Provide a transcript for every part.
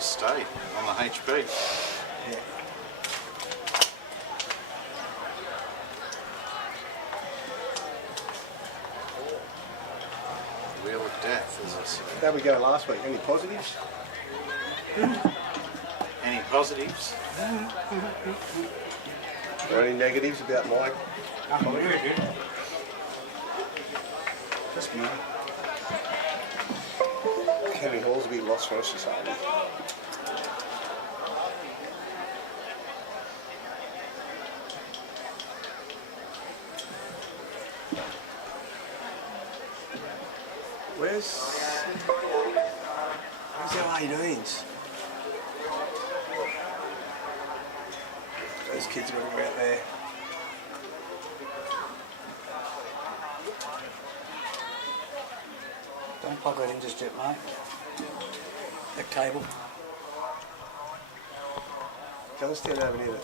just stayed on the HP. Yeah. Wheel of death, as I say. How'd we go last week? Any positives? Any positives? Or any negatives about Mike? Just me. Kevin Hall's a big loss for us this afternoon. Where's our 18s? Those kids are going to go out there. Don't plug that in just yet, mate. That cable. Go stand over near it.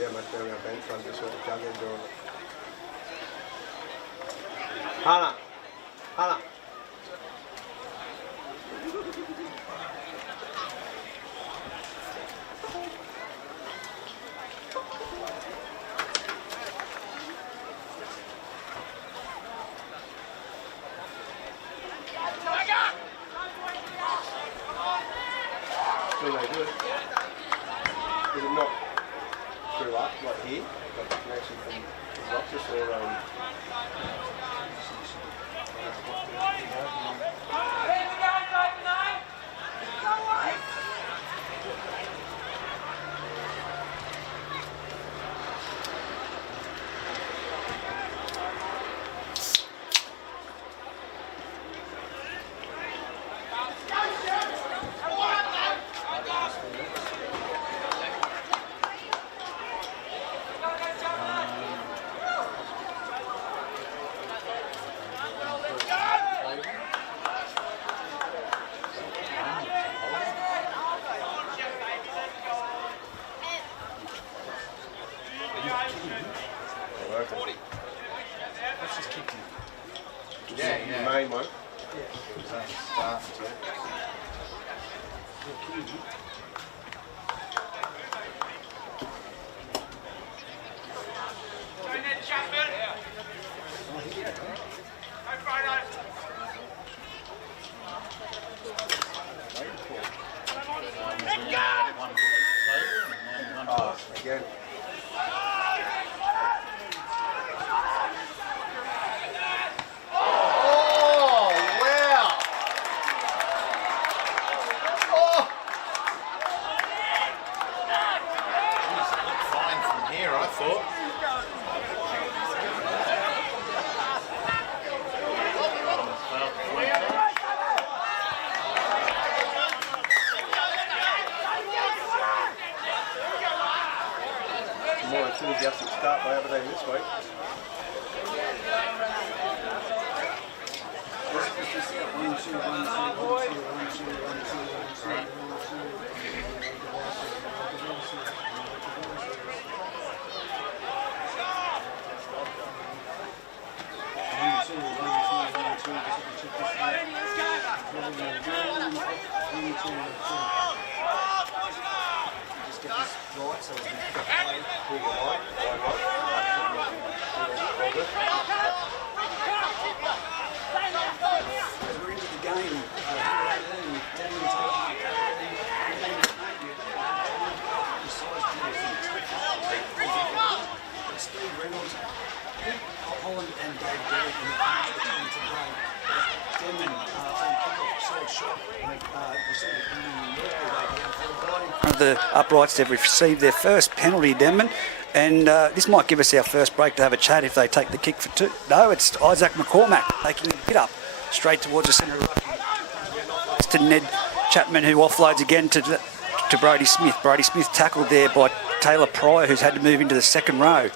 Yeah, mate, down our bench, I'm just sort of juggling doing it. Hannah! Hannah! Do they do it? Is it not through up, like here? Like connection from the office or Yeah, yeah. the main one? Starting to. Oh, again. Oh, wow! Oh! Fine from here, I thought. More enthusiastic start by Aberdeen this week. We're into the game. Steve of the uprights. They've received their first penalty, Denman. And this might give us our first break to have a chat if they take the kick for two. No, it's Isaac McCormack taking a hit up straight towards the centre of the ruck. It's to Ned Chapman, who offloads again to Brody Smith. Brody Smith tackled there by Taylor Pryor, who's had to move into the second row.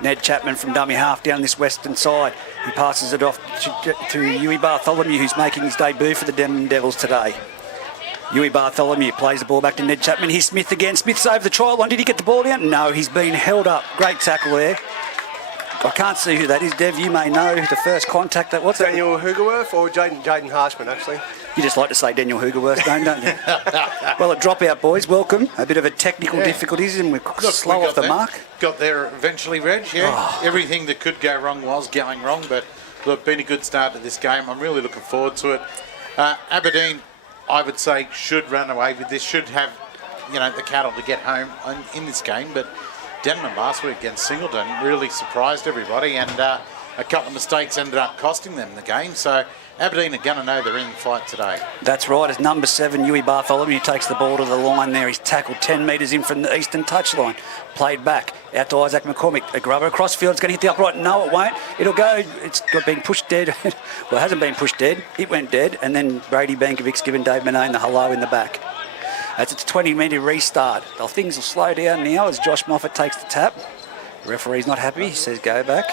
Ned Chapman from dummy half down this western side. He passes it off to Huey Bartholomew, who's making his debut for the Denman Devils today. Huey Bartholomew plays the ball back to Ned Chapman. Here's Smith again. Smith's over the try line. Did he get the ball down? No, he's been held up. Great tackle there. I can't see who that is. Dev, you may know the first contact. What's that? Daniel Hugerworth or Jaden Harshman, actually? You just like to say Daniel Hugerworth, don't you? Well, a dropout, boys. Welcome. A bit of a technical difficulties and we're slow off the mark. Got there eventually, Reg, Everything that could go wrong was going wrong, but look, been a good start to this game. I'm really looking forward to it. Aberdeen, I would say, should run away with this, should have, the cattle to get home in this game, but Denman last week against Singleton really surprised everybody, and a couple of mistakes ended up costing them the game, so Aberdeen are going to know they're in the fight today. That's right. It's number 7, Huey Bartholomew, takes the ball to the line there. He's tackled 10 metres in from the eastern touchline. Played back out to Isaac McCormick. A grubber across field. It's going to hit the upright. No, it won't. It'll go. It's been pushed dead. Well, it hasn't been pushed dead. It went dead. And then Brady Bankovic's given Dave Manone the hello in the back. As it's a 20-metre restart. Well, things will slow down now as Josh Moffat takes the tap. The referee's not happy. He says go back.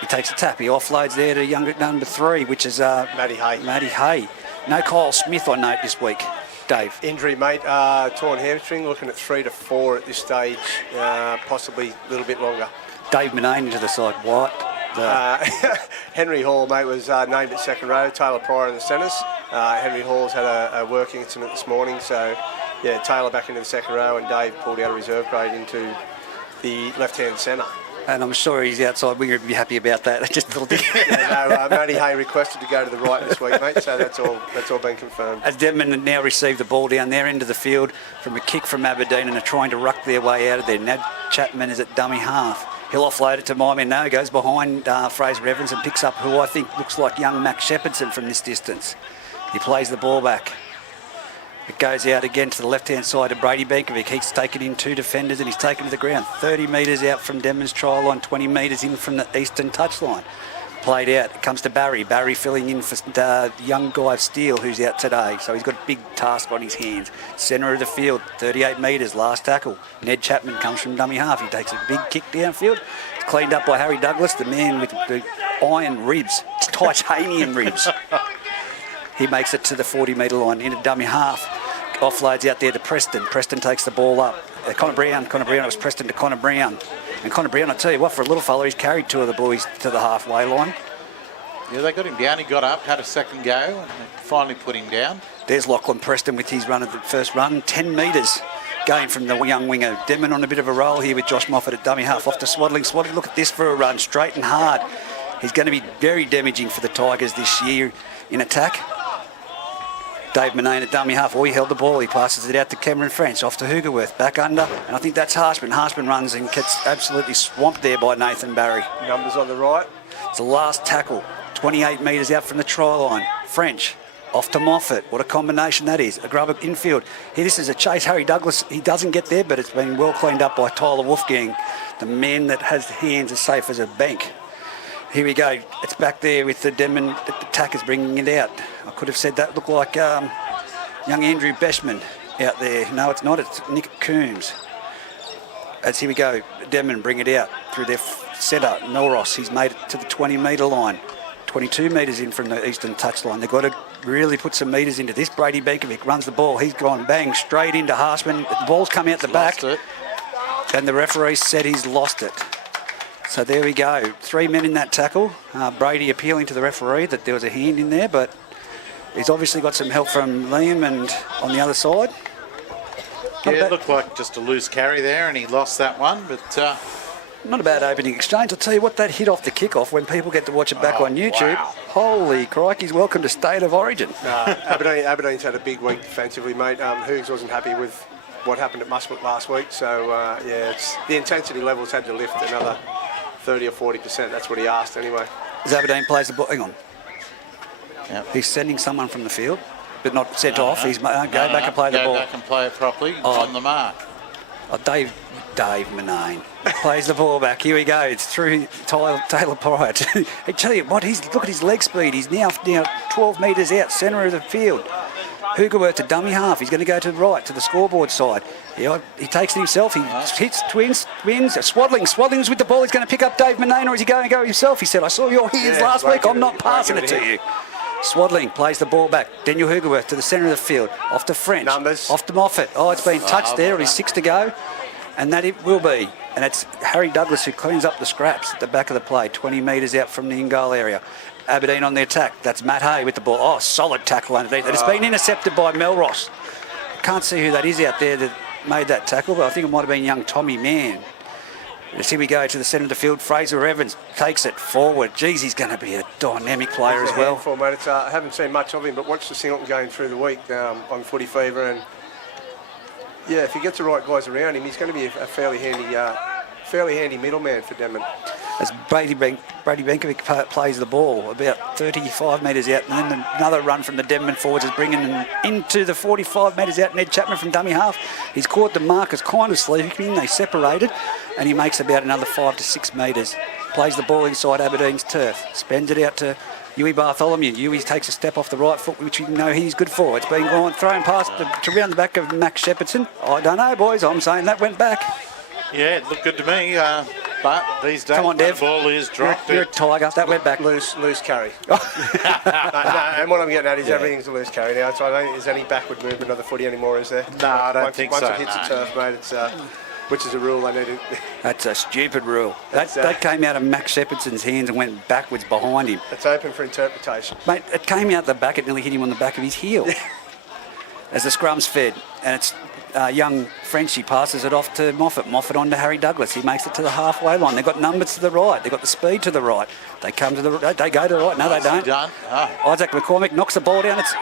He takes a tap. He offloads there to young number 3, which is Matty Hay. No Kyle Smith on note this week. Dave. Injury, mate. Torn hamstring. Looking at 3 to 4 at this stage. Possibly a little bit longer. Dave Manone into the side. What? Henry Hall, mate, was named at second row. Taylor Pryor in the centres. Henry Hall's had a working incident this morning. So, yeah, Taylor back into the second row and Dave pulled out a reserve grade into the left-hand centre. And I'm sure he's outside winger would be happy about that. Just a little bit. Matty Hay requested to go to the right this week, mate, so that's all been confirmed. As Denman now received the ball down their end of the field from a kick from Aberdeen and are trying to ruck their way out of there. Ned Chapman is at dummy half. He'll offload it to my man. No, goes behind Fraser Evans and picks up who I think looks like young Max Shepherdson from this distance. He plays the ball back. It goes out again to the left-hand side of Brady Bankovic. He's taken in 2 defenders and he's taken to the ground. 30 metres out from Denman's try line, 20 metres in from the eastern touchline. Played out. It comes to Barry. Barry filling in for young guy Steele, who's out today. So he's got a big task on his hands. Centre of the field, 38 metres, last tackle. Ned Chapman comes from dummy half. He takes a big kick downfield. It's cleaned up by Harry Douglas, the man with the iron ribs. It's titanium ribs. He makes it to the 40-metre line into dummy half. Offloads out there to Preston. Preston takes the ball up. Connor Brown. It was Preston to Connor Brown. And Connor Brown, I tell you what, for a little fella, he's carried 2 of the boys to the halfway line. Yeah, they got him down. He got up, had a second go, and finally put him down. There's Lachlan Preston with his run at the first run. 10 metres gain from the young winger. Denman on a bit of a roll here with Josh Moffat at dummy half. Off to Swaddling. Swaddling, look at this for a run. Straight and hard. He's going to be very damaging for the Tigers this year in attack. Dave Manone at dummy half. He held the ball. He passes it out to Cameron French. Off to Hugerworth. Back under. And I think that's Harshman. Harshman runs and gets absolutely swamped there by Nathan Barry. Numbers on the right. It's the last tackle. 28 metres out from the try line. French. Off to Moffat. What a combination that is. A grubber infield. Here, this is a chase. Harry Douglas, he doesn't get there, but it's been well cleaned up by Tyler Wolfgang, the man that has hands as safe as a bank. Here we go. It's back there with the Denman attackers bringing it out. I could have said that looked like young Andrew Beshman out there. No, it's not. It's Nick Coombs. As here we go. Denman bring it out through their centre. Melross, he's made it to the 20-metre line. 22 metres in from the eastern touchline. They've got to really put some metres into this. Brady Bankovic runs the ball. He's gone bang straight into Harshman. The ball's come out the back. And the referee said he's lost it. So there we go. 3 men in that tackle. Brady appealing to the referee that there was a hand in there, but he's obviously got some help from Liam and on the other side. Yeah, it looked like just a loose carry there and he lost that one, but... Not a bad opening exchange. I'll tell you what, that hit off the kickoff when people get to watch it back on YouTube. Wow. Holy crikey's, welcome to State of Origin. Aberdeen's had a big week defensively, mate. Hughes wasn't happy with what happened at Muswell last week, so the intensity levels had to lift another 30 or 40%. That's what he asked anyway. As Aberdeen plays the ball, hang on. Yep. He's sending someone from the field. but not sent off. He's go back and play the ball. Go back and play it properly on the mark. Oh, Dave Manane plays the ball back. Here we go. It's through Taylor Pryor. I tell you what, look at his leg speed. He's now 12 metres out, centre of the field. Hugerworth to dummy half. He's going to go to the right, to the scoreboard side. He takes it himself. He hits, wins. Swaddling's with the ball. He's going to pick up Dave Manane, or is he going to go himself? He said, I saw your hands last week. I'm not passing it to you. Swaddling plays the ball back. Daniel Hugerworth to the centre of the field. Off to French. Numbers. Off to Moffat. Oh, it's been touched there. Only 6 to go. And that it will be. And it's Harry Douglas who cleans up the scraps at the back of the play, 20 metres out from the in-goal area. Aberdeen on the attack. That's Matt Hay with the ball. Oh, solid tackle underneath. It's been intercepted by Melross. Can't see who that is out there that made that tackle, but I think it might have been young Tommy Mann. As here we go to the centre of the field. Fraser Evans takes it forward. Geez, he's going to be a dynamic player as well. Handful, mate. I haven't seen much of him, but watched the Singleton game through the week on Footy Fever, and yeah, if he gets the right guys around him, he's going to be a fairly handy middleman for Denman. As Brady Benkovic plays the ball about 35 metres out, and then another run from the Denman forwards is bringing him into the 45 metres out. Ned Chapman from dummy half. He's caught the markers kind of sleeping. They separated, and he makes about another 5 to 6 metres. Plays the ball inside Aberdeen's turf. Spends it out to Huey Bartholomew. Huey takes a step off the right foot, which you know he's good for. It's been thrown past to round the back of Max Shepardson. I don't know, boys. I'm saying that went back. Yeah, it looked good to me. But these days, come on, Dev. the ball is dropped. You're a tiger. That went back. Loose carry. no, and what I'm getting at is everything's a loose carry now, so I don't think there's any backward movement of the footy anymore, is there? No, I don't think so. Once it hits the turf, mate, it's, which is a rule they need to... That's a stupid rule. That came out of Max Shepherdson's hands and went backwards behind him. It's open for interpretation. Mate, it came out the back. It nearly hit him on the back of his heel. As the scrum's fed, and it's young Frenchie passes it off to Moffat. Moffat on to Harry Douglas. He makes it to the halfway line. They've got numbers to the right. They've got the speed to the right. They come to the right. They go to the right. No, they don't. Done. Oh. Isaac McCormick knocks the ball down. It's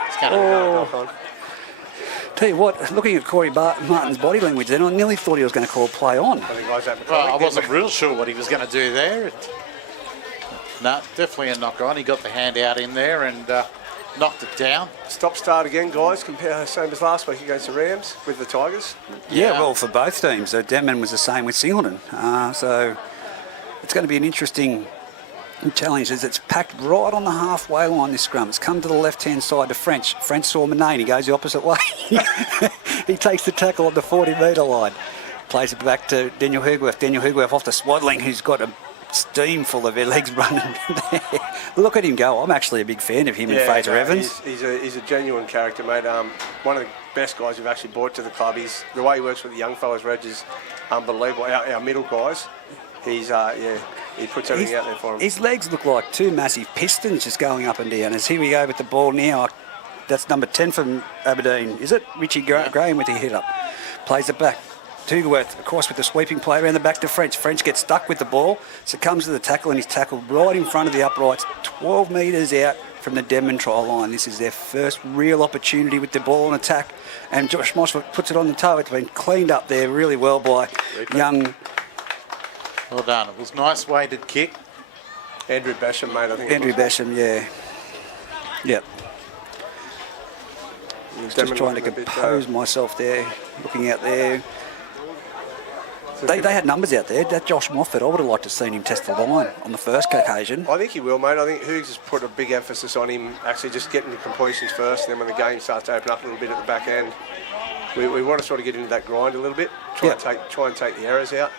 tell you what, looking at Corey Martin's body language then, I nearly thought he was going to call play on. Well, I wasn't real sure what he was going to do there. No, definitely a knock on. He got the hand out in there and knocked it down. Stop-start again, guys. Compare same as last week against the Rams with the Tigers. Yeah, well, for both teams. Denman was the same with Singleton. So it's going to be an interesting challenge as it's packed right on the halfway line, this scrum. It's come to the left-hand side to French. French saw Manane. He goes the opposite way. He takes the tackle on the 40-metre line. Plays it back to Daniel Hugerworth. Daniel Hugerworth off to Swaddling, who's got a steam full of their legs running there. Look at him go. I'm actually a big fan of him and Fraser Evans. He's a genuine character, mate. One of the best guys we've actually brought to the club. The way he works with the young fellas, Reg, is unbelievable. Our middle guys, he puts everything out there for him. His legs look like two massive pistons just going up and down. As here we go with the ball now. That's number 10 from Aberdeen. Is it? Richie Graham with the hit up. Plays it back. Hugerworth, of course, with the sweeping play around the back to French. French gets stuck with the ball, succumbs to the tackle, and he's tackled right in front of the uprights, 12 metres out from the Denman try line. This is their first real opportunity with the ball and attack, and Josh Moshford puts it on the toe. It's been cleaned up there really well by young... Well done. It was nice weighted kick. Andrew Basham, mate, I think. Andrew Basham, yeah. Yep. Just trying to compose myself there, looking out there. They had numbers out there. That Josh Moffat, I would have liked to have seen him test the line on the first occasion. I think he will, mate. I think Hughes has put a big emphasis on him actually just getting the completions first, and then when the game starts to open up a little bit at the back end, we want to sort of get into that grind a little bit, try and take the errors out.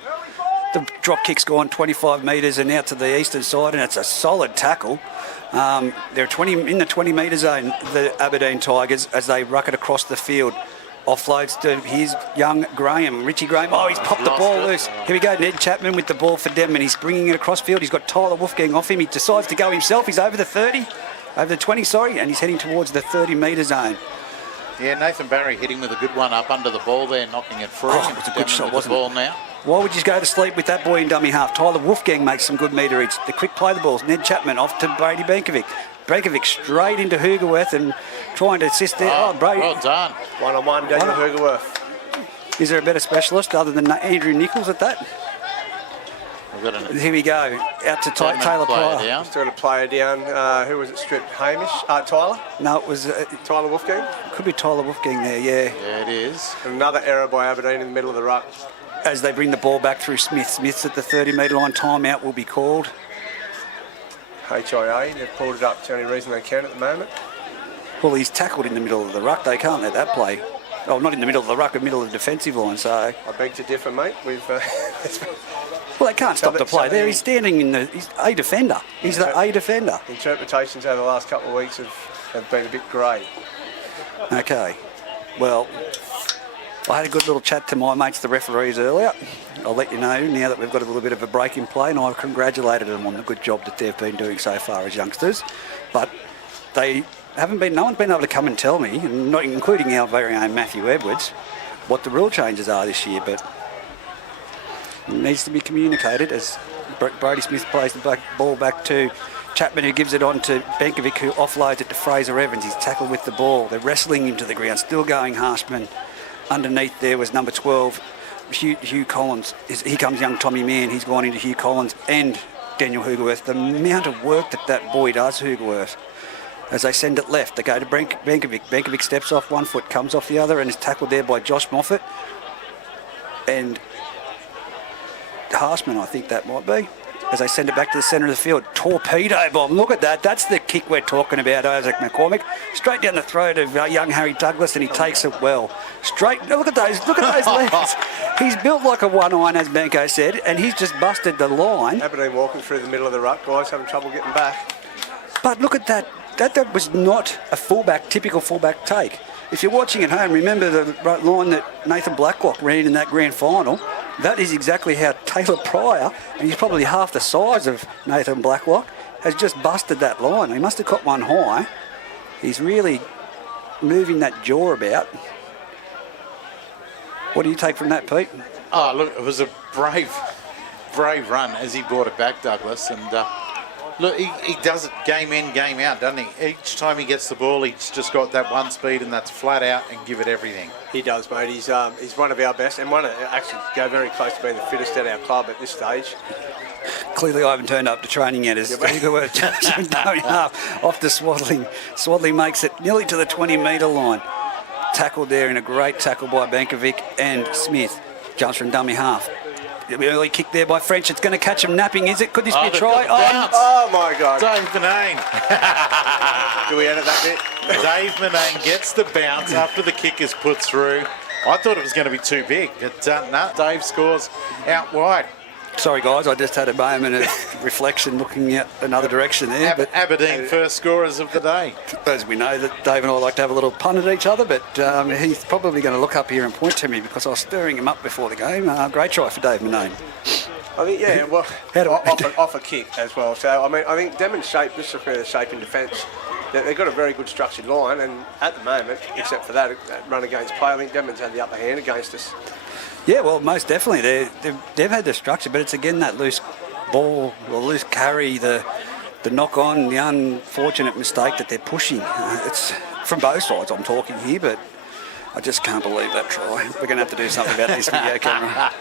The drop kick's gone 25 metres and out to the eastern side, and it's a solid tackle. They're in the 20 metre zone, the Aberdeen Tigers, as they ruck it across the field. Offloads to his young Graham, Richie Graham. Oh, he's popped the ball loose. Here we go, Ned Chapman with the ball for Denman. He's bringing it across field. He's got Tyler Wolfgang off him. He decides to go himself. He's over the 20, and he's heading towards the 30 metre zone. Yeah, Nathan Barry hitting with a good one up under the ball there, knocking it free. Oh, it was a good shot, wasn't it? Ball now. Why would you go to sleep with that boy in dummy half? Tyler Wolfgang makes some good meterage. The quick play the balls. Ned Chapman off to Brady Benkovic. Benkovic straight into Hugerworth and trying to assist there. Oh, Brady. Well done. One-on-one, Daniel Hugerworth. Is there a better specialist other than Andrew Nichols at that? We've got Here we go. Out to Denman Taylor player Pryor. down. Still got a player down. Who was it? Stripped? Hamish? Tyler? No, it was Tyler Wolfgang? could be Tyler Wolfgang there. Yeah. Yeah, it is. And another error by Aberdeen in the middle of the ruck. As they bring the ball back through Smith. Smith's at the 30-metre line. Timeout will be called. HIA, they've pulled it up. It's the only reason they can at the moment. Well, he's tackled in the middle of the ruck. They can't let that play. Oh, not in the middle of the ruck, in the middle of the defensive line. So, I beg to differ, mate. well, they can't stop the play there. He's standing in the. He's a defender. He's the A defender. Interpretations over the last couple of weeks have been a bit grey. Okay. Well, I had a good little chat to my mates, the referees, earlier. I'll let you know now that we've got a little bit of a break in play, and I congratulated them on the good job that they've been doing so far as youngsters. But they haven't been. No one's been able to come and tell me, not including our very own Matthew Edwards, what the rule changes are this year. But it needs to be communicated as Brody Smith plays the ball back to Chapman, who gives it on to Benkovic, who offloads it to Fraser Evans. He's tackled with the ball. They're wrestling him to the ground, still going Harshman. Underneath there was number 12, Hugh Collins. Here comes young Tommy Mann. He's gone into Hugh Collins and Daniel Hugerworth. The amount of work that boy does, Hugerworth. As they send it left, they go to Benkovic. Benkovic steps off one foot, comes off the other, and is tackled there by Josh Moffat. And Harshman, I think that might be. As they send it back to the centre of the field. Torpedo bomb. Look at that. That's the kick we're talking about, Isaac McCormick. Straight down the throat of young Harry Douglas, and he takes it well. Straight. Look at those legs. He's built like a one-iron, as Benko said, and he's just busted the line. Aberdeen walking through the middle of the ruck, guys, having trouble getting back. But look at that. That was not a typical fullback take. If you're watching at home, remember the line that Nathan Blacklock ran in that grand final. That is exactly how Taylor Pryor, and he's probably half the size of Nathan Blacklock, has just busted that line. He must have caught one high. He's really moving that jaw about. What do you take from that, Pete? Oh, look, it was a brave run as he brought it back, Douglas. And look, he does it game in, game out, doesn't he? Each time he gets the ball, he's just got that one speed, and that's flat out and give it everything. He does, mate. He's one of our best, and actually go very close to being the fittest at our club at this stage. Clearly, I haven't turned up to training yet. As off to Swadling. Swadling makes it nearly to the 20-metre line. Tackled there in a great tackle by Benkovic, and Smith jumps from dummy half. Early kick there by French. It's going to catch him napping, is it? Could this be a try? Oh, my God. Dave Manane. Do we edit that bit? Dave Manane gets the bounce after the kick is put through. I thought it was going to be too big, but no, Dave scores out wide. Sorry, guys, I just had a moment of reflection looking out another direction there. But Aberdeen first scorers of the day. As we know, that Dave and I like to have a little pun at each other, but he's probably going to look up here and point to me because I was stirring him up before the game. Great try for Dave Manane. I think, yeah, well, off a kick as well. So, I mean, I think Denman's shape, just looking at the shape in defence, they've got a very good structured line, and at the moment, except for that run against play, I think Denman's had the upper hand against us. Yeah, well, most definitely. They've had the structure, but it's again that loose ball, or loose carry, the knock-on, the unfortunate mistake that they're pushing. It's from both sides I'm talking here, but I just can't believe that try. We're going to have to do something about this video camera.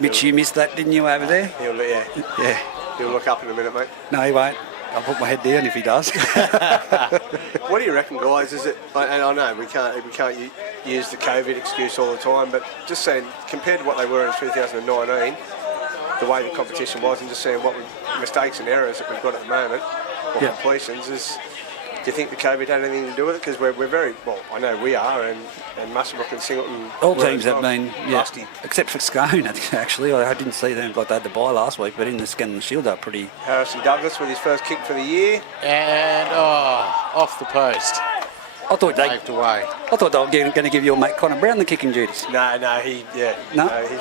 Mitch, you missed that, didn't you, over there? Yeah. He'll look up in a minute, mate. No, he won't. I'll put my head down if he does. What do you reckon, guys? Is it? And I know we can't use the COVID excuse all the time, but just saying, compared to what they were in 2019, the way the competition was, and just seeing what mistakes and errors that we've got at the moment, or completions, do you think the COVID had anything to do with it? Because we're very well. I know we are, and Musselbrook and Singleton. All teams have been rusty, except for Scone. Actually, I didn't see them like they had to buy last week, but in the Scanlon Shield, they're pretty. Harrison Douglas with his first kick for the year, and off the post. I thought they were going to give your mate Connor Brown the kicking duties. No, he's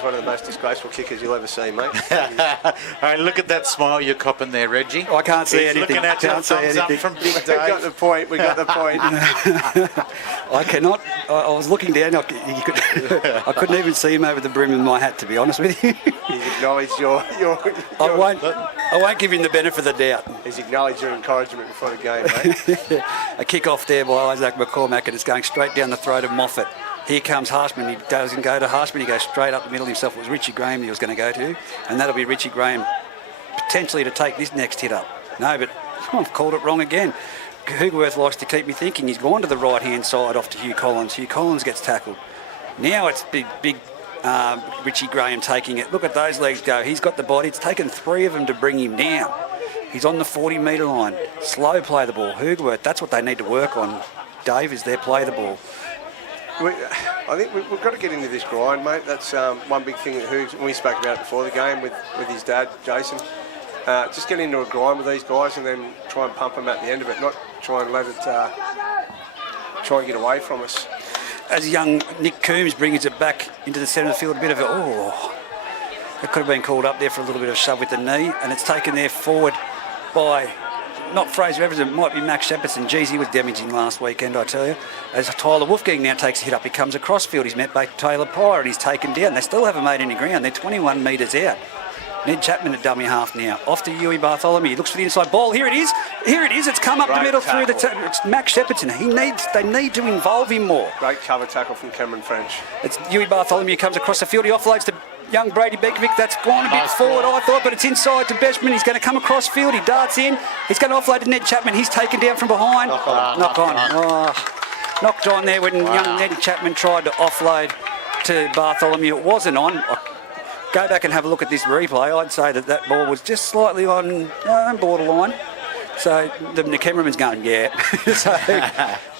one of the most disgraceful kickers you'll ever see, mate. Hey, look at that smile you're copping there, Reggie. I can't see anything. Looking at your thumbs up from Big Dave. We got the point. I cannot. I was looking down. I couldn't even see him over the brim of my hat, to be honest with you. He's acknowledged your I won't give him the benefit of the doubt. He's acknowledged your encouragement before the game, mate. A kick off there by Isaac McCormack, and it's going straight down the throat of Moffat. Here comes Harshman. He doesn't go to Harshman. He goes straight up the middle himself. It was Richie Graham he was going to go to. And that'll be Richie Graham potentially to take this next hit up. No, but I've called it wrong again. Hoogerworth likes to keep me thinking. He's gone to the right-hand side off to Hugh Collins. Hugh Collins gets tackled. Now it's big Richie Graham taking it. Look at those legs go. He's got the body. It's taken 3 of them to bring him down. He's on the 40-metre line. Slow play the ball. Hoogerworth, that's what they need to work on. Dave, is there play the ball. I think we've got to get into this grind, mate. That's one big thing that Hoogs, we spoke about it before the game with his dad, Jason. Just get into a grind with these guys and then try and pump them at the end of it, not try and let it try and get away from us. As young Nick Coombs brings it back into the centre of the field, a bit of it could have been called up there for a little bit of shove with the knee, and it's taken there forward by not Fraser Evans, it might be Max Shepardson. Geez, he was damaging last weekend, I tell you. As Tyler Wolfgang now takes a hit up, he comes across field, he's met by Taylor Pryor and he's taken down. They still haven't made any ground, they're 21 metres out. Ned Chapman at dummy half now. Off to Huey Bartholomew. He looks for the inside ball. Here it is. It's come up the middle tackle. through the... It's Max Shepardson. They need to involve him more. Great cover tackle from Cameron French. It's Huey Bartholomew comes across the field. He offloads to young Brady Bekovic. That's gone a bit forward, I thought, but it's inside to Beshman. He's going to come across field. He darts in. He's going to offload to Ned Chapman. He's taken down from behind. Knock on. Knocked on there when young Ned Chapman tried to offload to Bartholomew. It wasn't on. Go back and have a look at this replay. I'd say that ball was just slightly on borderline. So the cameraman's going, yeah. So,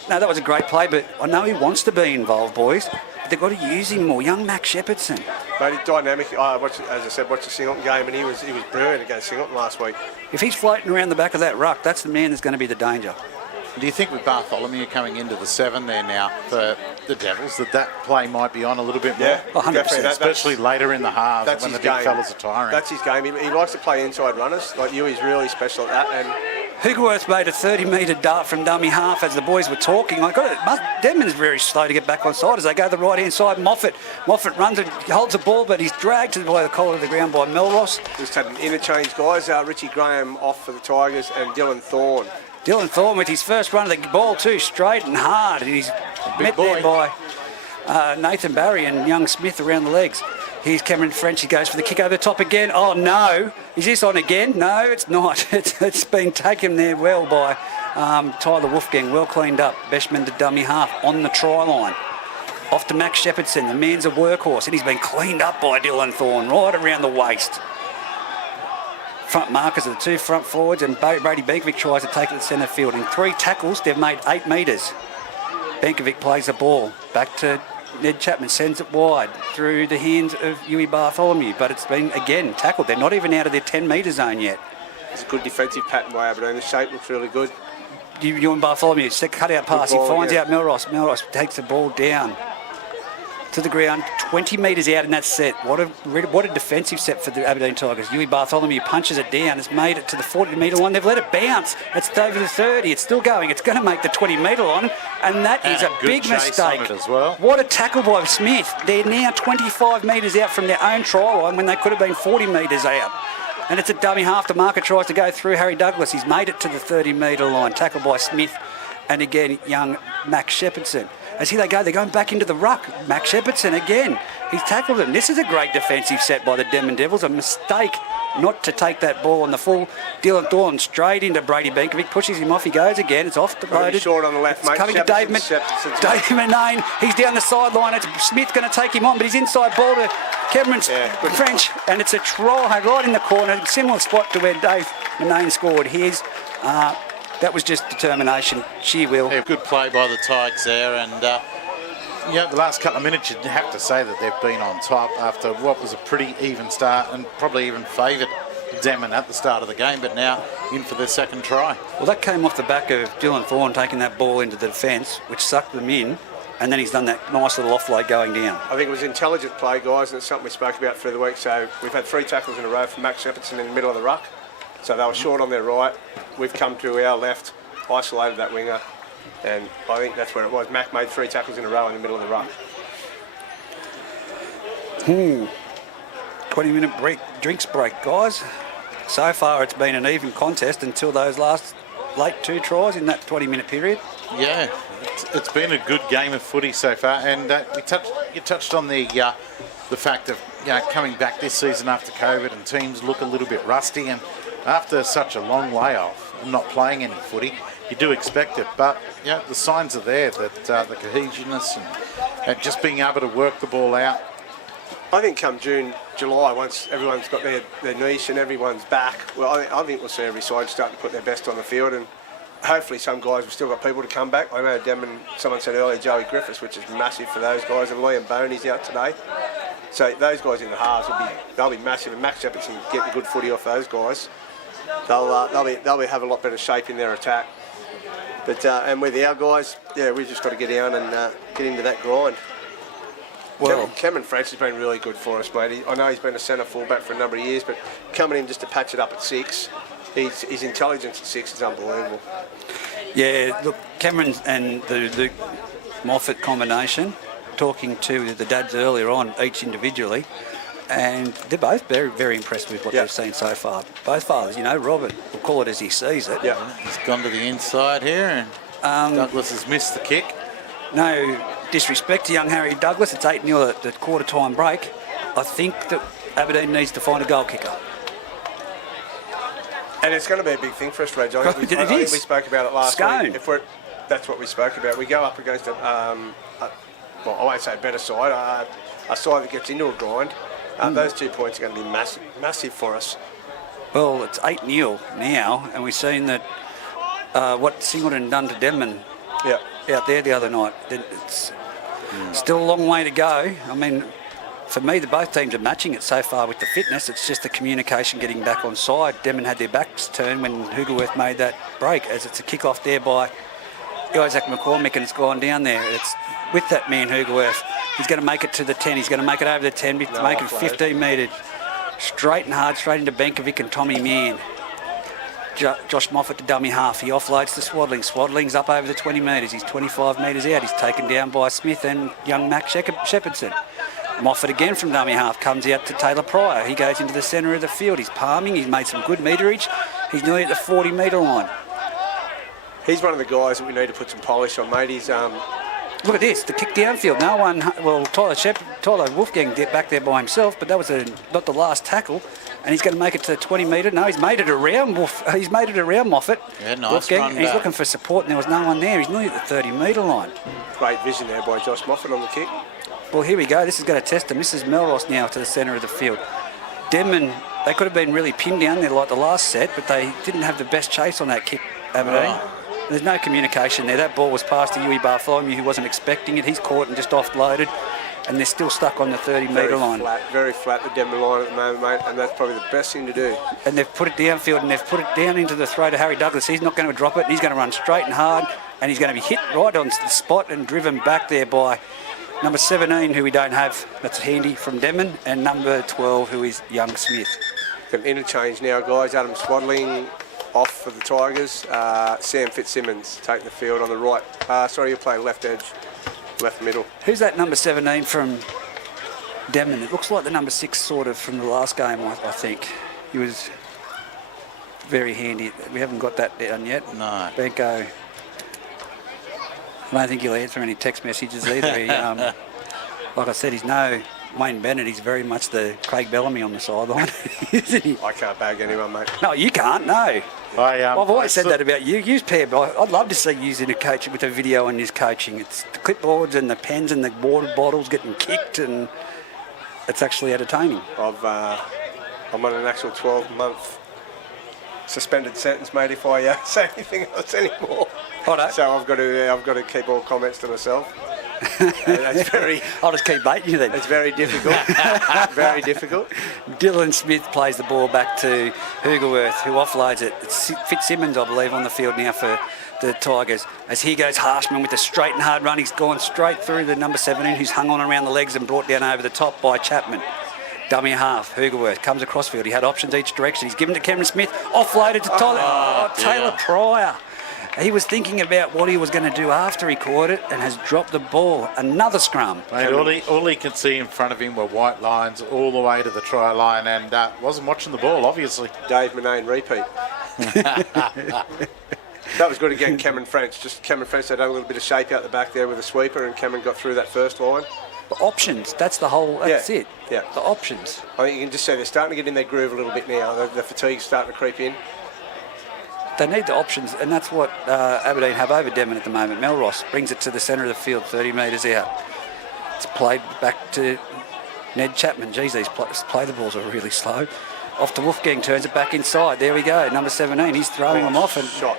no, that was a great play, but I know he wants to be involved, boys. But they've got to use him more. Young Max Shepardson. Mate, he's dynamic. As I said, watched the Singleton game, and he was brilliant against Singleton last week. If he's floating around the back of that ruck, that's the man that's going to be the danger. Do you think with Bartholomew coming into the 7 there now for the Devils that play might be on a little bit more? Yeah, 100%. Especially later in the halves when the big fellas are tiring. That's his game. He likes to play inside runners. Like you, he's really special at that. And Hoogerworth made a 30-metre dart from dummy half as the boys were talking. Denman's very slow to get back on side as they go to the right-hand side. Moffat runs and holds the ball, but he's dragged to the collar of the ground by Melross. Just had an interchange, guys. Richie Graham off for the Tigers and Dylan Thorne. Dylan Thorne with his first run of the ball too, straight and hard. And he's met there by Nathan Barry and young Smith around the legs. Here's Cameron French. He goes for the kick over the top again. Oh, no. Is this on again? No, it's not. It's been taken there well by Tyler Wolfgang. Well cleaned up. Beshman to dummy half on the try line. Off to Max Shepardson. The man's a workhorse. And he's been cleaned up by Dylan Thorne right around the waist. Front markers are the 2 front forwards, and Brady Bekovic tries to take it to centre field. In 3 tackles, they've made 8 metres. Bekovic plays the ball back to Ned Chapman, sends it wide through the hands of Huey Bartholomew, but it's been again tackled. They're not even out of their 10-metre zone yet. It's a good defensive pattern by Aberdeen. The shape looks really good. Ewan Bartholomew, cut out pass. He finds out Melross. Melross takes the ball down to the ground, 20 metres out in that set. What a defensive set for the Aberdeen Tigers. Huey Bartholomew punches it down. It's made it to the 40-metre line. They've let it bounce. It's over the 30. It's still going. It's going to make the 20-metre line, and that is a big mistake. As well. What a tackle by Smith. They're now 25 metres out from their own try line when they could have been 40 metres out. And it's a dummy half. The marker tries to go through Harry Douglas. He's made it to the 30-metre line. Tackle by Smith. And again, young Max Shepardson. As here they go, they're going back into the ruck. Max Shepardson again. He's tackled him. This is a great defensive set by the Denman Devils. A mistake not to take that ball on the full. Dylan Thorne straight into Brady Bekovic. Pushes him off. He goes again. It's off the loaded. Short on the left, it's mate. Coming to Dave Manane. He's down the sideline. It's Smith going to take him on, but he's inside ball to Cameron French. And it's a try right in the corner. Similar spot to where Dave Manane scored his. That was just determination. She will. Yeah, good play by the Tigers there, and the last couple of minutes you'd have to say that they've been on top after what was a pretty even start and probably even favoured Denman at the start of the game, but now in for their second try. Well, that came off the back of Dylan Thorne taking that ball into the defence, which sucked them in, and then he's done that nice little offload going down. I think it was intelligent play, guys, and it's something we spoke about through the week. So we've had 3 tackles in a row from Max Shepardson in the middle of the ruck. So they were short on their right. We've come to our left, isolated that winger, and I think that's where it was. Mac made 3 tackles in a row in the middle of the ruck. 20-minute drinks break, guys. So far it's been an even contest until those last late 2 tries in that 20-minute period. Yeah, it's been a good game of footy so far, and you touched on the fact of coming back this season after COVID, and teams look a little bit rusty, and after such a long layoff and not playing any footy, you do expect it. But the signs are there that the cohesiveness and just being able to work the ball out. I think come June, July, once everyone's got their niche and everyone's back, well, I think we'll see every side starting to put their best on the field, and hopefully some guys have still got people to come back. I know Denman, someone said earlier, Joey Griffiths, which is massive for those guys, and Liam Boney's out today. So those guys in the halves they'll be massive, and Max Jefferson getting good footy off those guys. They'll have a lot better shape in their attack. But and with our guys, we've just got to get down and get into that grind. Well, Cameron Francis has been really good for us, mate. I know he's been a centre fullback for a number of years, but coming in just to patch it up at 6, his intelligence at 6 is unbelievable. Yeah, look, Cameron and the Luke Moffat combination, talking to the dads earlier on, each individually, and they're both very, very impressed with what they've seen so far. Both fathers, Robert will call it as he sees it. Yeah, he's gone to the inside here, and Douglas has missed the kick. No disrespect to young Harry Douglas, it's 8-0 at the quarter-time break. I think that Aberdeen needs to find a goal kicker. And it's going to be a big thing for us, Reg. I think we spoke about it last week. That's what we spoke about. We go up against I won't say a better side, a side that gets into a grind. Those 2 points are going to be massive for us. Well, it's 8-0 now, and we've seen that what Singleton done to Denman out there the other night. It's still a long way to go. I mean, for me, both teams are matching it so far with the fitness. It's just the communication getting back on side. Denman had their backs turned when Hoogerworth made that break, as it's a kick-off there by Isaac McCormick, and it's gone down there. It's with that man, Hoogerworth. He's going to make it to the 10. He's going to make it over the 10, make it 15 metres. Straight and hard, straight into Benkovic and Tommy Mann. Josh Moffat to dummy half. He offloads to Swadling. Swadling's up over the 20 metres. He's 25 metres out. He's taken down by Smith and young Mac Shepherdson. Moffat again from dummy half comes out to Taylor Pryor. He goes into the centre of the field. He's palming. He's made some good meterage. He's nearly at the 40-metre line. He's one of the guys that we need to put some polish on, mate. He's look at this, the kick downfield. No one, Tyler Wolfgang did back there by himself, but that was not the last tackle. And he's going to make it to the 20 metre. No, he's made it around Moffat. Yeah, nice Wolfgang, run and he's back. looking for support, and there was no one there. He's nearly at the 30-metre line. Great vision there by Josh Moffat on the kick. Well, here we go. This is going to test him. This is Melross now to the centre of the field. Denman, they could have been really pinned down there like the last set, but they didn't have the best chase on that kick, Aberdeen. There's no communication there. That ball was passed to Huey Bartholomew, who wasn't expecting it. He's caught and just offloaded, and they're still stuck on the 30-metre line. Very flat, the Denman line at the moment, mate, and that's probably the best thing to do. And they've put it downfield, and they've put it down into the throat of Harry Douglas. He's not going to drop it, and he's going to run straight and hard, and he's going to be hit right on the spot and driven back there by number 17, who we don't have. That's handy from Denman, and number 12, who is young Smith. An interchange now, guys. Adam Swadling off for the Tigers. Sam Fitzsimmons taking the field on the right. He'll play left edge, left middle. Who's that number 17 from Denman? It looks like the number 6 sort of from the last game, I think. He was very handy. We haven't got that done yet. No. Benko. I don't think he'll answer any text messages either. He, like I said, he's no Wayne Bennett. He's very much the Craig Bellamy on the sideline, isn't he? I can't bag anyone, mate. No, you can't, no. I've always said that about you. Use pair. I'd love to see you in a coach with a video on his coaching. It's the clipboards and the pens and the water bottles getting kicked, and it's actually entertaining. I'm on an actual 12-month suspended sentence, mate, if I say anything else anymore. Righto. So I've got to keep all comments to myself. That's very. I'll just keep baiting you then. It's very difficult. Very difficult. Dylan Smith plays the ball back to Hoogerworth, who offloads it. It's Fitzsimmons, I believe, on the field now for the Tigers. As here goes Harshman with a straight and hard run. He's gone straight through the number 17, who's hung on around the legs and brought down over the top by Chapman. Dummy half, Hoogerworth comes across field. He had options each direction. He's given to Cameron Smith, offloaded to Taylor Pryor. He was thinking about what he was going to do after he caught it and has dropped the ball. Another scrum. Mate, all he could see in front of him were white lines all the way to the try line, and wasn't watching the ball, obviously. Dave Manane repeat. That was good again, Cameron French. Just Cameron French, they done a little bit of shape out the back there with a sweeper, and Cameron got through that first line. The options, that's the whole, that's it. Yeah. The options. I think you can just see they're starting to get in their groove a little bit now. The fatigue's starting to creep in. They need the options, and that's what Aberdeen have over Denman at the moment. Melross brings it to the centre of the field, 30 metres out. It's played back to Ned Chapman. Geez, these play the balls are really slow. Off to Wolfgang, turns it back inside. There we go, number 17. He's throwing them off. And, shot.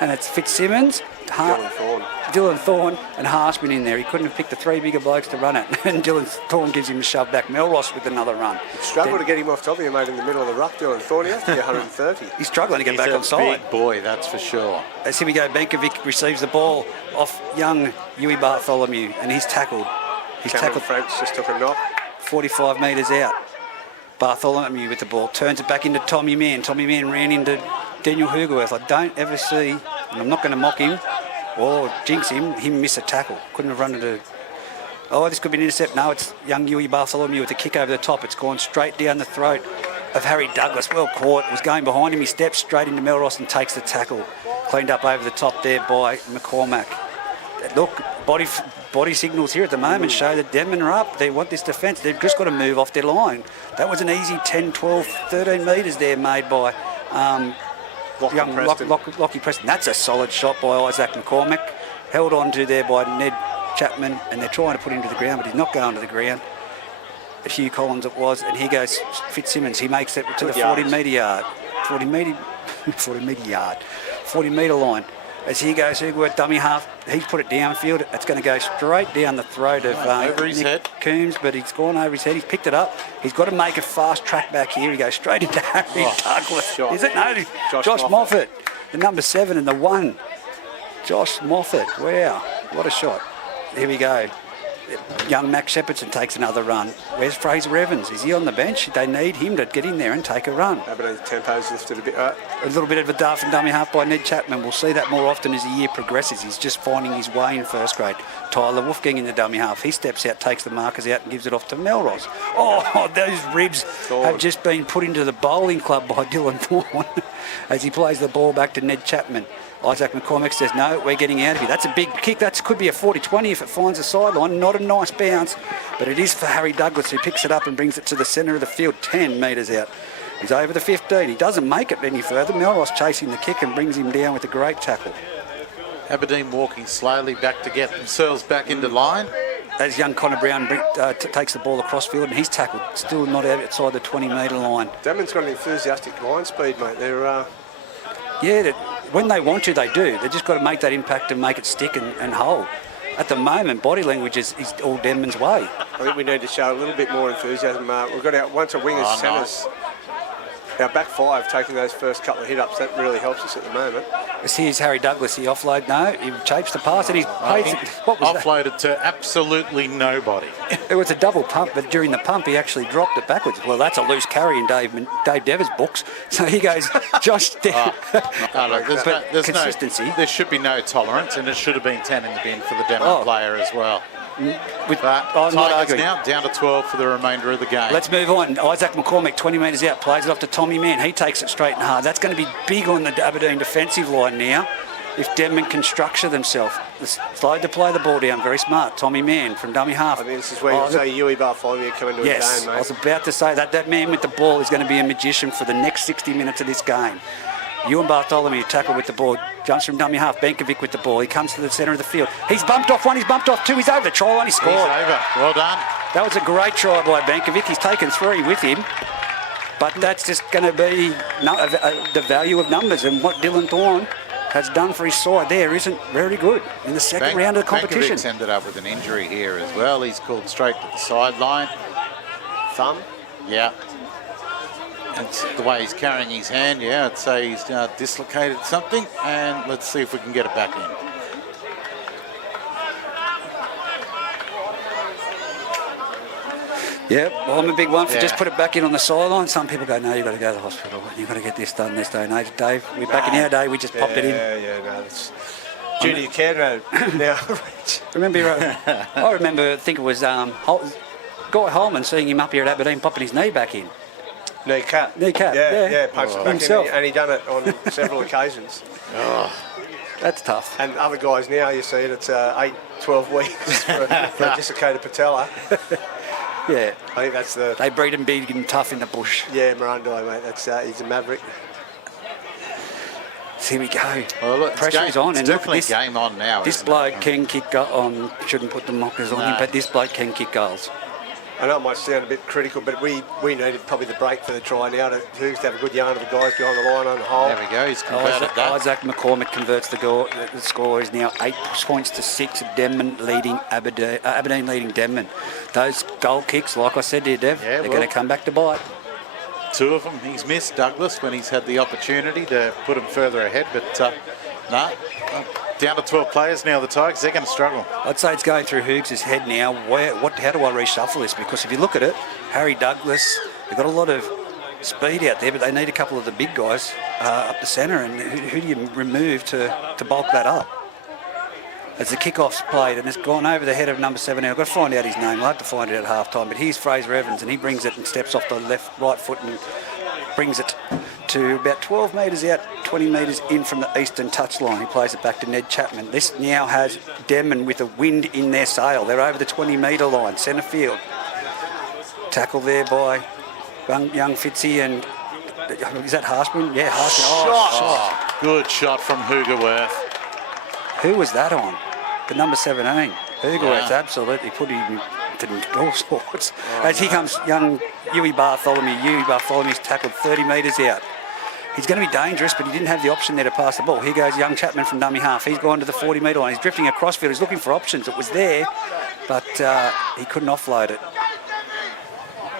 And it's Fitzsimmons, Dylan Thorne and Harshman in there. He couldn't have picked the three bigger blokes to run it. And Dylan Thorne gives him a shove back. Melross with another run. Struggle to get him off top of you, mate, in the middle of the ruck, Dylan Thorne. He has to be 130. He's struggling to get back on side. Big boy, that's for sure. As here we go, Benkovic receives the ball off young Huey Bartholomew, and he's tackled. Cameron French just took a knock. 45 metres out. Bartholomew with the ball, turns it back into Tommy Mann. Tommy Mann ran into Daniel Hugerworth. I don't ever see, and I'm not going to mock him or jinx him miss a tackle. Couldn't have run into... Oh, this could be an intercept. No, it's young Huey Bartholomew with a kick over the top. It's gone straight down the throat of Harry Douglas. Well caught. Was going behind him. He steps straight into Melross and takes the tackle. Cleaned up over the top there by McCormack. Look, body signals here at the moment show that Denman are up. They want this defence. They've just got to move off their line. That was an easy 10, 12, 13 metres there made by Lockie Preston. That's a solid shot by Isaac McCormack. Held on to there by Ned Chapman, and they're trying to put him to the ground, but he's not going to the ground. But Hugh Collins it was, and here goes Fitzsimmons. He makes it to the 40 metre yard. 40 metre line. As he goes, Hugo, dummy half, he's put it downfield. It's going to go straight down the throat of over his head. Coombs, but he's gone over his head. He's picked it up. He's got to make a fast track back here. He goes straight into Harry Douglas. Is it? No, Josh Moffat, the number 7 and the 1. Josh Moffat, wow, what a shot. Here we go. Young Max Shepardson takes another run. Where's Fraser Evans? Is he on the bench? They need him to get in there and take a run. Aberdeen's tempo's lifted a bit. A little bit of a dart from dummy half by Ned Chapman. We'll see that more often as the year progresses. He's just finding his way in first grade. Tyler Wolfgang in the dummy half. He steps out, takes the markers out and gives it off to Melross. Oh, those ribs have just been put into the bowling club by Dylan Thorne as he plays the ball back to Ned Chapman. Isaac McCormack says, no, we're getting out of here. That's a big kick. That could be a 40-20 if it finds a sideline. Not a nice bounce, but it is for Harry Douglas, who picks it up and brings it to the centre of the field, 10 metres out. He's over the 15. He doesn't make it any further. Melross chasing the kick and brings him down with a great tackle. Aberdeen walking slowly back to get themselves back into line. As young Connor Brown takes the ball across field, and he's tackled, still not outside the 20-metre line. Denman's got an enthusiastic line speed, mate. They're... When they want to, they do. They've just got to make that impact and make it stick and hold. At the moment, body language is all Denman's way. I think we need to show a little bit more enthusiasm. We've got once a wingers, centres. Our back five taking those first couple of hit-ups, that really helps us at the moment. Here's Harry Douglas, he offload, no, he shapes the pass and he's paid it. What was offloaded to absolutely nobody. It was a double pump, but during the pump he actually dropped it backwards. Well, that's a loose carry in Dave Devers' books. So he goes, Josh, consistency. There should be no tolerance, and it should have been 10 in the bin for the Denman player as well. With Tigers now down to 12 for the remainder of the game. Let's move on. Isaac McCormack, 20 metres out, plays it off to Tommy Mann. He takes it straight and hard. That's going to be big on the Aberdeen defensive line now if Denman can structure themselves. Slide to play the ball down, very smart. Tommy Mann from dummy half. I mean, this is where you say Huey Bartholomew coming to yes, the game, mate. I was about to say that man with the ball is going to be a magician for the next 60 minutes of this game. Ewan Bartholomew tackle with the ball, jumps from dummy half. Benkovic with the ball. He comes to the centre of the field. He's bumped off one, he's bumped off two, he's over the try line, he scored. He's over. Well done. That was a great try by Benkovic. He's taken 3 with him. But that's just going to be the value of numbers, and what Dylan Thorne has done for his side there isn't very good in the second round of the competition. Benkovic's ended up with an injury here as well. He's called straight to the sideline. Thumb? Yeah. And the way he's carrying his hand, yeah, I'd say he's dislocated something, and let's see if we can get it back in. Yeah, well, I'm a big one for just put it back in on the sideline. Some people go, no, you've got to go to the hospital. You've got to get this done this day and age. Dave, we're back in our day, we just popped it in. No, it's due to your care now. I remember, I think it was Guy Holman seeing him up here at Aberdeen popping his knee back in. Kneecap. Yeah, punched it back in, and he done it on several occasions. That's tough. And other guys now, you see it, it's 8, 12 weeks for a dislocated patella. Yeah. I think that's the... They breed him big and tough in the bush. Yeah, Miranda, mate. That's he's a maverick. So here we go. Well, look, Pressure is on. It's And look, definitely this, game on now. this isn't bloke it? can kick on. Shouldn't put the mockers on him, but this bloke can kick goals. I know it might sound a bit critical, but we needed probably the break for the try now to Hughes to have a good yarn of the guys behind the line on the hole. There we go. He's converted that. Isaac McCormick converts the score. Is now 8 points to 6. Denman leading Aberdeen leading Denman. Those goal kicks, like I said to you, Dev, they're going to come back to bite. 2 of them he's missed, Douglas, when he's had the opportunity to put him further ahead. But no, down to 12 players now, the Tigers, they're going to struggle. I'd say it's going through Hughes' head now. How do I reshuffle this? Because if you look at it, Harry Douglas, they've got a lot of speed out there, but they need a couple of the big guys up the centre. And who do you remove to bulk that up? As the kickoff's played, and it's gone over the head of number 7. I've got to find out his name. I'll have to find it at half-time. But here's Fraser Evans, and he brings it and steps off the right foot and brings it to about 12 metres out, 20 metres in from the eastern touchline. He plays it back to Ned Chapman. This now has Denman with a wind in their sail. They're over the 20-metre line, centre field. Tackle there by young Fitzy and... Is that Harshman? Yeah, Harshman. Shot. Good shot from Hoogerworth. Who was that on? The number 17. Hoogerworth absolutely put him to all sorts. As here comes young Huey Bartholomew. Huey Bartholomew's tackled 30 metres out. He's going to be dangerous, but he didn't have the option there to pass the ball. Here goes young Chapman from dummy half. He's gone to the 40-metre line. He's drifting across field. He's looking for options. It was there, but he couldn't offload it.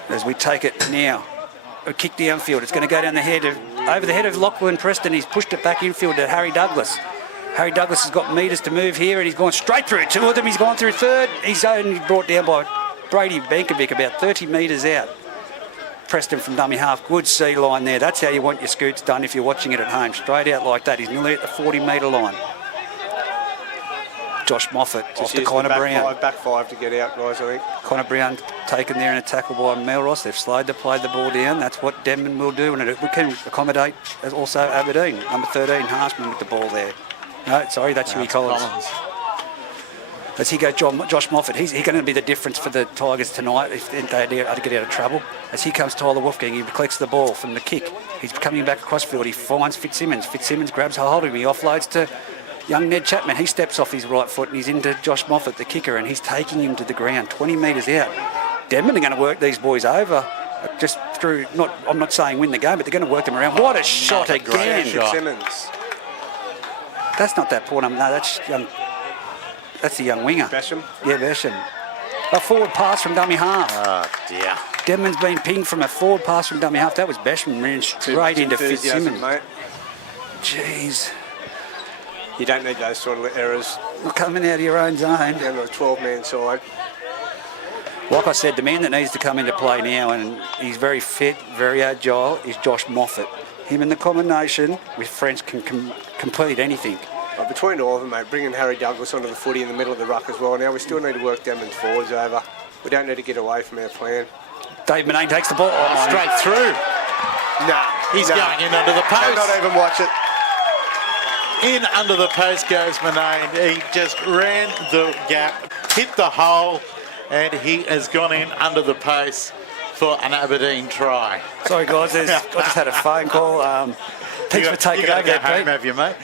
As we take it now, a kick downfield. It's going to go down over the head of Lachlan Preston. He's pushed it back infield to Harry Douglas. Harry Douglas has got metres to move here, and he's gone straight through 2 of them. He's gone through third. He's only brought down by Brady Benkovic about 30 metres out. Preston from dummy half. Good sea line there. That's how you want your scoots done if you're watching it at home. Straight out like that. He's nearly at the 40-metre line. Josh Moffat off to Connor Brown. Back five to get out, guys, I think. Connor Brown taken there in a tackle by Melross. They've slowed to play the ball down. That's what Denman will do, and it can accommodate as also Aberdeen. Number 13, Harshman with the ball there. No, sorry, that's Huey Collins. As he goes, Josh Moffat, he's going to be the difference for the Tigers tonight if they get out of trouble. As he comes Tyler Wolfgang, he collects the ball from the kick. He's coming back across field. He finds Fitzsimmons. Fitzsimmons grabs hold of him. He offloads to young Ned Chapman. He steps off his right foot and he's into Josh Moffat, the kicker, and he's taking him to the ground, 20 metres out. Denman are going to work these boys over. Just through, I'm not saying win the game, but they're going to work them around. What a shot again. Fitzsimmons. That's not that poor number. No, that's young. That's the young winger. Basham? Yeah, Basham. A forward pass from dummy half. Oh, dear. Denman's been pinged from a forward pass from dummy half. That was Basham ran straight into Fitzsimmons. Mate. Jeez. You don't need those sort of errors. Not coming out of your own zone. Down to a 12-man side. Like I said, the man that needs to come into play now, and he's very fit, very agile, is Josh Moffat. Him in the combination with French can complete anything. Between all of them, mate, bringing Harry Douglas onto the footy in the middle of the ruck as well. Now we still need to work Denman's forwards over. We don't need to get away from our plan. Dave Manane takes the ball. Straight through. He's going in under the post. Cannot even watch it. In under the post goes Manane. He just ran the gap, hit the hole, and he has gone in under the post for an Aberdeen try. Sorry, guys, I just had a phone call. Thanks for taking over there, Pete. home, have you, mate?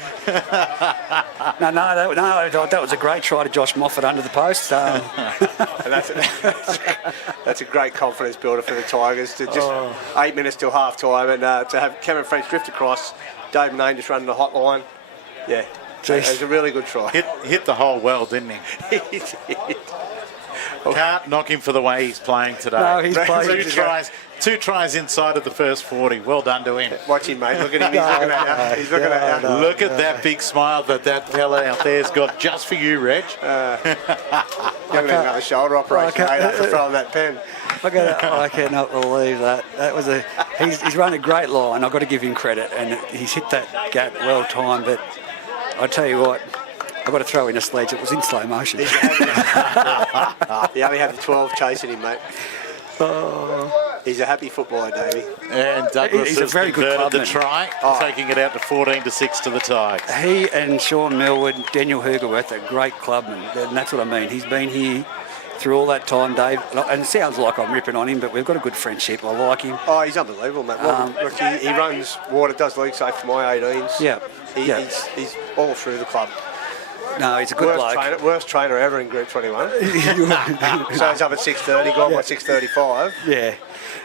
That was a great try to Josh Moffat under the post. And that's a great confidence builder for the Tigers. To just 8 minutes till half time and to have Cameron French drift across, Dave Manane just running the hot line. Yeah, it was a really good try. Hit the hole well, didn't he? He did. Can't knock him for the way he's playing today. No, he's playing. Two tries inside of the first 40. Well done to him. Watch him, mate. Look at him. He's looking at you. He's looking at you. Look at that big smile that fella out there's got just for you, Reg. You're going to need another shoulder operation, mate, after throwing that pen. I cannot believe that. That was he's run a great line. I've got to give him credit, and he's hit that gap well timed. But I tell you what, I've got to throw in a sledge. It was in slow motion. He only had the 12 chasing him, mate. He's a happy footballer, Davey. And Douglas He's a has very good converted the clubman. try, taking it out to 14-6 to the Tigers. He and Sean Millwood, Daniel Hugerworth are great clubmen, and that's what I mean. He's been here through all that time, Dave, and it sounds like I'm ripping on him, but we've got a good friendship. I like him. Oh, he's unbelievable, mate. Look, he runs water, does league safe for my 18s. Yeah. He's all through the club. No, he's a good bloke. Worst trainer ever in Group 21. So he's up at 6:30, gone by 6:35. Yeah.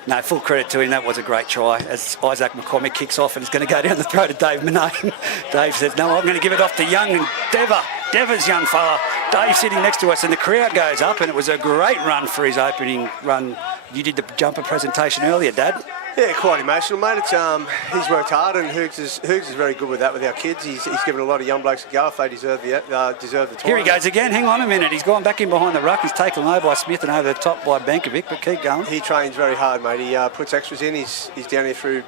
No, full credit to him. That was a great try. As Isaac McCormick kicks off and it's going to go down the throat of Dave Manane. Dave says, no, I'm going to give it off to young and Deva's young fella. Dave sitting next to us and the crowd goes up and it was a great run for his opening run. You did the jumper presentation earlier, Dad. Yeah, quite emotional, mate. It's he's worked hard, and Hoogs is very good with that with our kids. He's given a lot of young blokes a go if they deserve the time. Here he goes again. Hang on a minute. He's gone back in behind the ruck. He's taken over by Smith and over the top by Bankovic, but keep going. He trains very hard, mate. He puts extras in. He's down here through.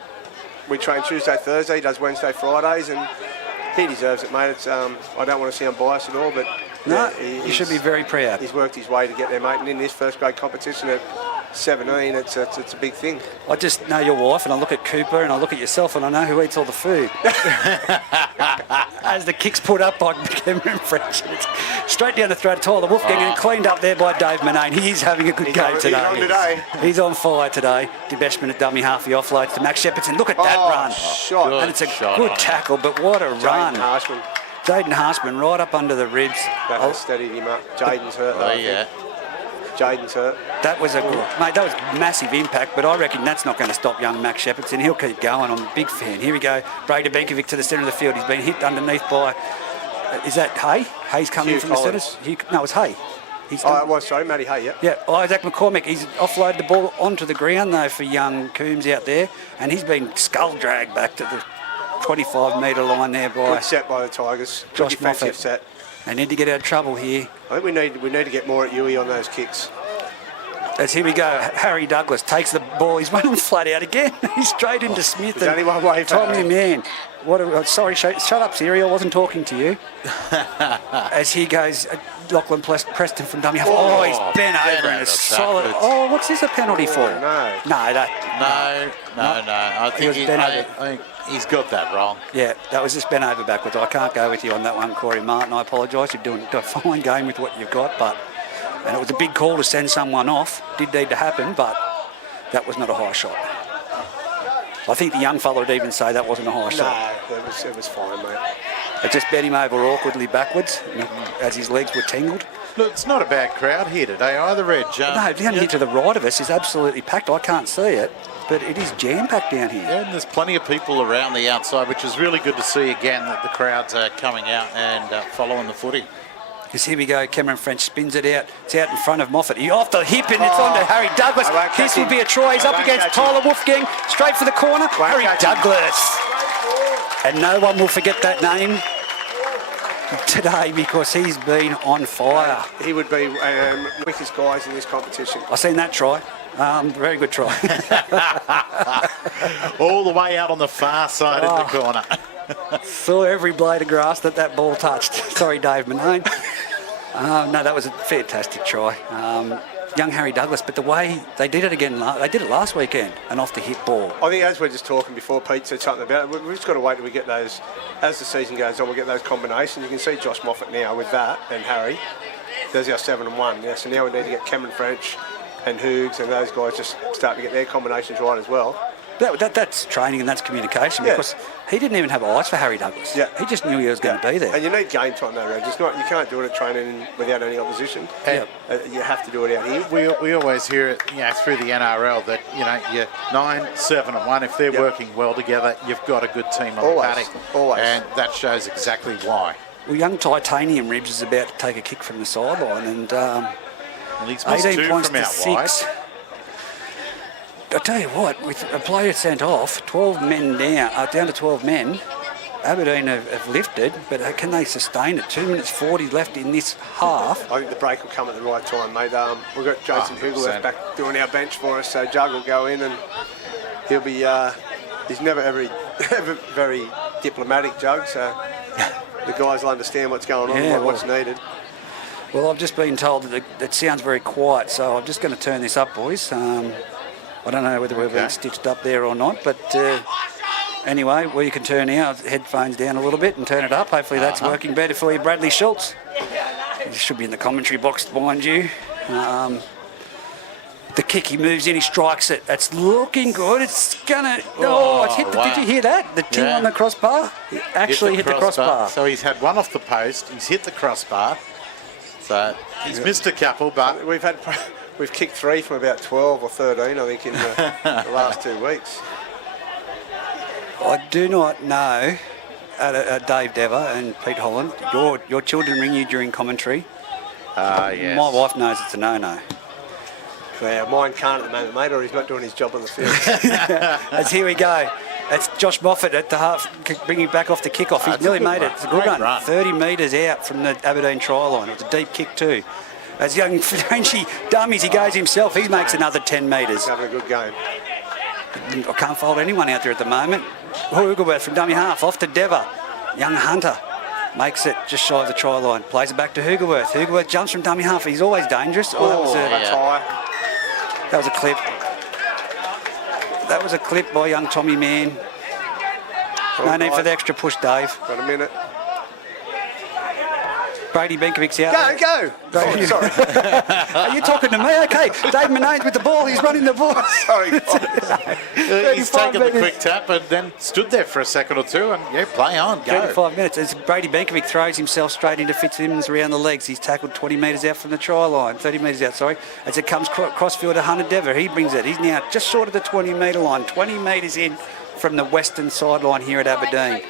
We train Tuesday, Thursday. He does Wednesday, Fridays, and he deserves it, mate. It's I don't want to sound biased at all, but no, you should be very proud. He's worked his way to get there, mate. And in this first grade competition at 17, it's a big thing. I just know your wife, and I look at Cooper, and I look at yourself, and I know who eats all the food. As the kick's put up by Cameron French, it's straight down the throat of Tyler Wolfgang, and cleaned up there by Dave Manane. He is having a good game today. He's on fire today. DeBeshman at dummy half, he offloads to Max Shepardson. Look at that run. Shot. And it's a good tackle, but what a run. Jaden Harshman right up under the ribs. That has steadied him up. Jaden's hurt, though. Yeah. Jaden's hurt. That was mate, that was massive impact, but I reckon that's not going to stop young Max Shepardson. He'll keep going. I'm a big fan. Here we go. Brady Benkovic to the centre of the field. He's been hit underneath by, is that Hay? Hay's coming from Collins. the centre? No, it's Hay. It was, sorry, Matty Hay, yeah. Yeah, Isaac McCormick, he's offloaded the ball onto the ground, though, for young Coombs out there, and he's been skull-dragged back to the 25-metre line there by... Good set by the Tigers. Josh Moffat. Set. They need to get out of trouble here. I think we need to get more at Huey on those kicks. As here we go, Harry Douglas takes the ball. He's running flat out again. He's straight into Smith. There's only one way for Tommy Man. Sorry, shut up, Siri. I wasn't talking to you. As he goes, Lachlan Preston from dummy half. Oh, he's bent over and a solid. Oh, what's this a penalty for? No. No. I think he's got that wrong. Yeah, that was just bent over backwards. I can't go with you on that one, Corey Martin. I apologise. You're doing a fine game with what you've got, but. And it was a big call to send someone off. Did need to happen, but that was not a high shot. I think the young fella would even say that wasn't a high shot. No, it was fine, mate. It just bent him over awkwardly backwards as his legs were tangled. Look, it's not a bad crowd here today either, Reg. No, down here to the right of us is absolutely packed. I can't see it, but it is jam-packed down here. Yeah, and there's plenty of people around the outside, which is really good to see again that the crowds are coming out and following the footy. Because here we go, Cameron French spins it out. It's out in front of Moffat. He off the hip and it's on to Harry Douglas. This would be a try. He's up against Tyler Wolfgang. Straight for the corner. Harry Douglas. And no one will forget that name today because he's been on fire. He would be weakest guys in this competition. I've seen that try. Very good try. All the way out on the far side in the corner. Saw every blade of grass that ball touched. Sorry, Dave Manane. No, that was a fantastic try. Young Harry Douglas, but the way they did it again, they did it last weekend, an off-the-hip ball. I think as we're just talking before, Pete said something about it, we've just got to wait till we get those, as the season goes on, we'll get those combinations. You can see Josh Moffat now with that and Harry. There's our 7-1. Yeah, so now we need to get Cameron French and Hoogs and those guys just start to get their combinations right as well. That's training and that's communication because he didn't even have eyes for Harry Douglas. Yeah. He just knew he was going to be there. And you need game time though, Reg. You can't do it at training without any opposition. You have to do it out here. We always hear it through the NRL that you're 9, 7 and 1. If they're working well together, you've got a good team on the paddock. Always. And that shows exactly why. Well, young Titanium Ribs is about to take a kick from the sideline and he's missed 18 2 points from to out 6. wide. I tell you what, with a player sent off, 12 men down to 12 men, Aberdeen have lifted, but can they sustain it? 2 minutes 40 left in this half. I think the break will come at the right time, mate. We've got Jason Hugelworth back doing our bench for us, so Jug will go in and he'll be, he's never ever very diplomatic, Jug, so the guys will understand what's going on and what's needed. Well, I've just been told that it sounds very quiet, so I'm just going to turn this up, boys. I don't know whether we're being stitched up there or not, but anyway, we can turn our headphones down a little bit and turn it up. Hopefully that's working better for you, Bradley Schultz. He should be in the commentary box behind you. The kick, he moves in, he strikes it. It's looking good. It's gonna. It's hit. Did you hear that? The ting on the crossbar. He actually hit the crossbar. So he's had one off the post. He's hit the crossbar. So he's missed a couple, but we've kicked 3 from about 12 or 13, I think, in the last 2 weeks. I do not know, Dave Dever and Pete Holland, your children ring you during commentary. Yes. My wife knows it's a no-no. Yeah, mine can't at the moment, mate, or he's not doing his job on the field. As here we go. It's Josh Moffat at the half, bringing back off the kickoff. He's nearly made it. It's a good run. 30 metres out from the Aberdeen try line. It's a deep kick too. As young Frenchy dummies, he goes himself. He makes another 10 metres. He's having a good game. I can't fold anyone out there at the moment. Hugelworth from dummy half, off to Dever. Young Hunter makes it just shy of the try line. Plays it back to Hugelworth. Hugelworth jumps from dummy half. He's always dangerous. That's high. That was a clip. That was a clip by young Tommy Mann. No need for the extra push, Dave. Got a minute. Brady Benkovic's out. Go! Oh, sorry. Are you talking to me? Okay. Dave Manane's with the ball. He's running the ball. Sorry. He's taken the quick tap and then stood there for a second or two and, play on, go. 35 minutes. As Brady Benkovic throws himself straight into Fitzsimmons around the legs. He's tackled 20 metres out from the try line. 30 metres out, sorry. As it comes crossfield to Hunter Dever. He brings it. He's now just short of the 20-metre line. 20 metres in from the western sideline here at Aberdeen.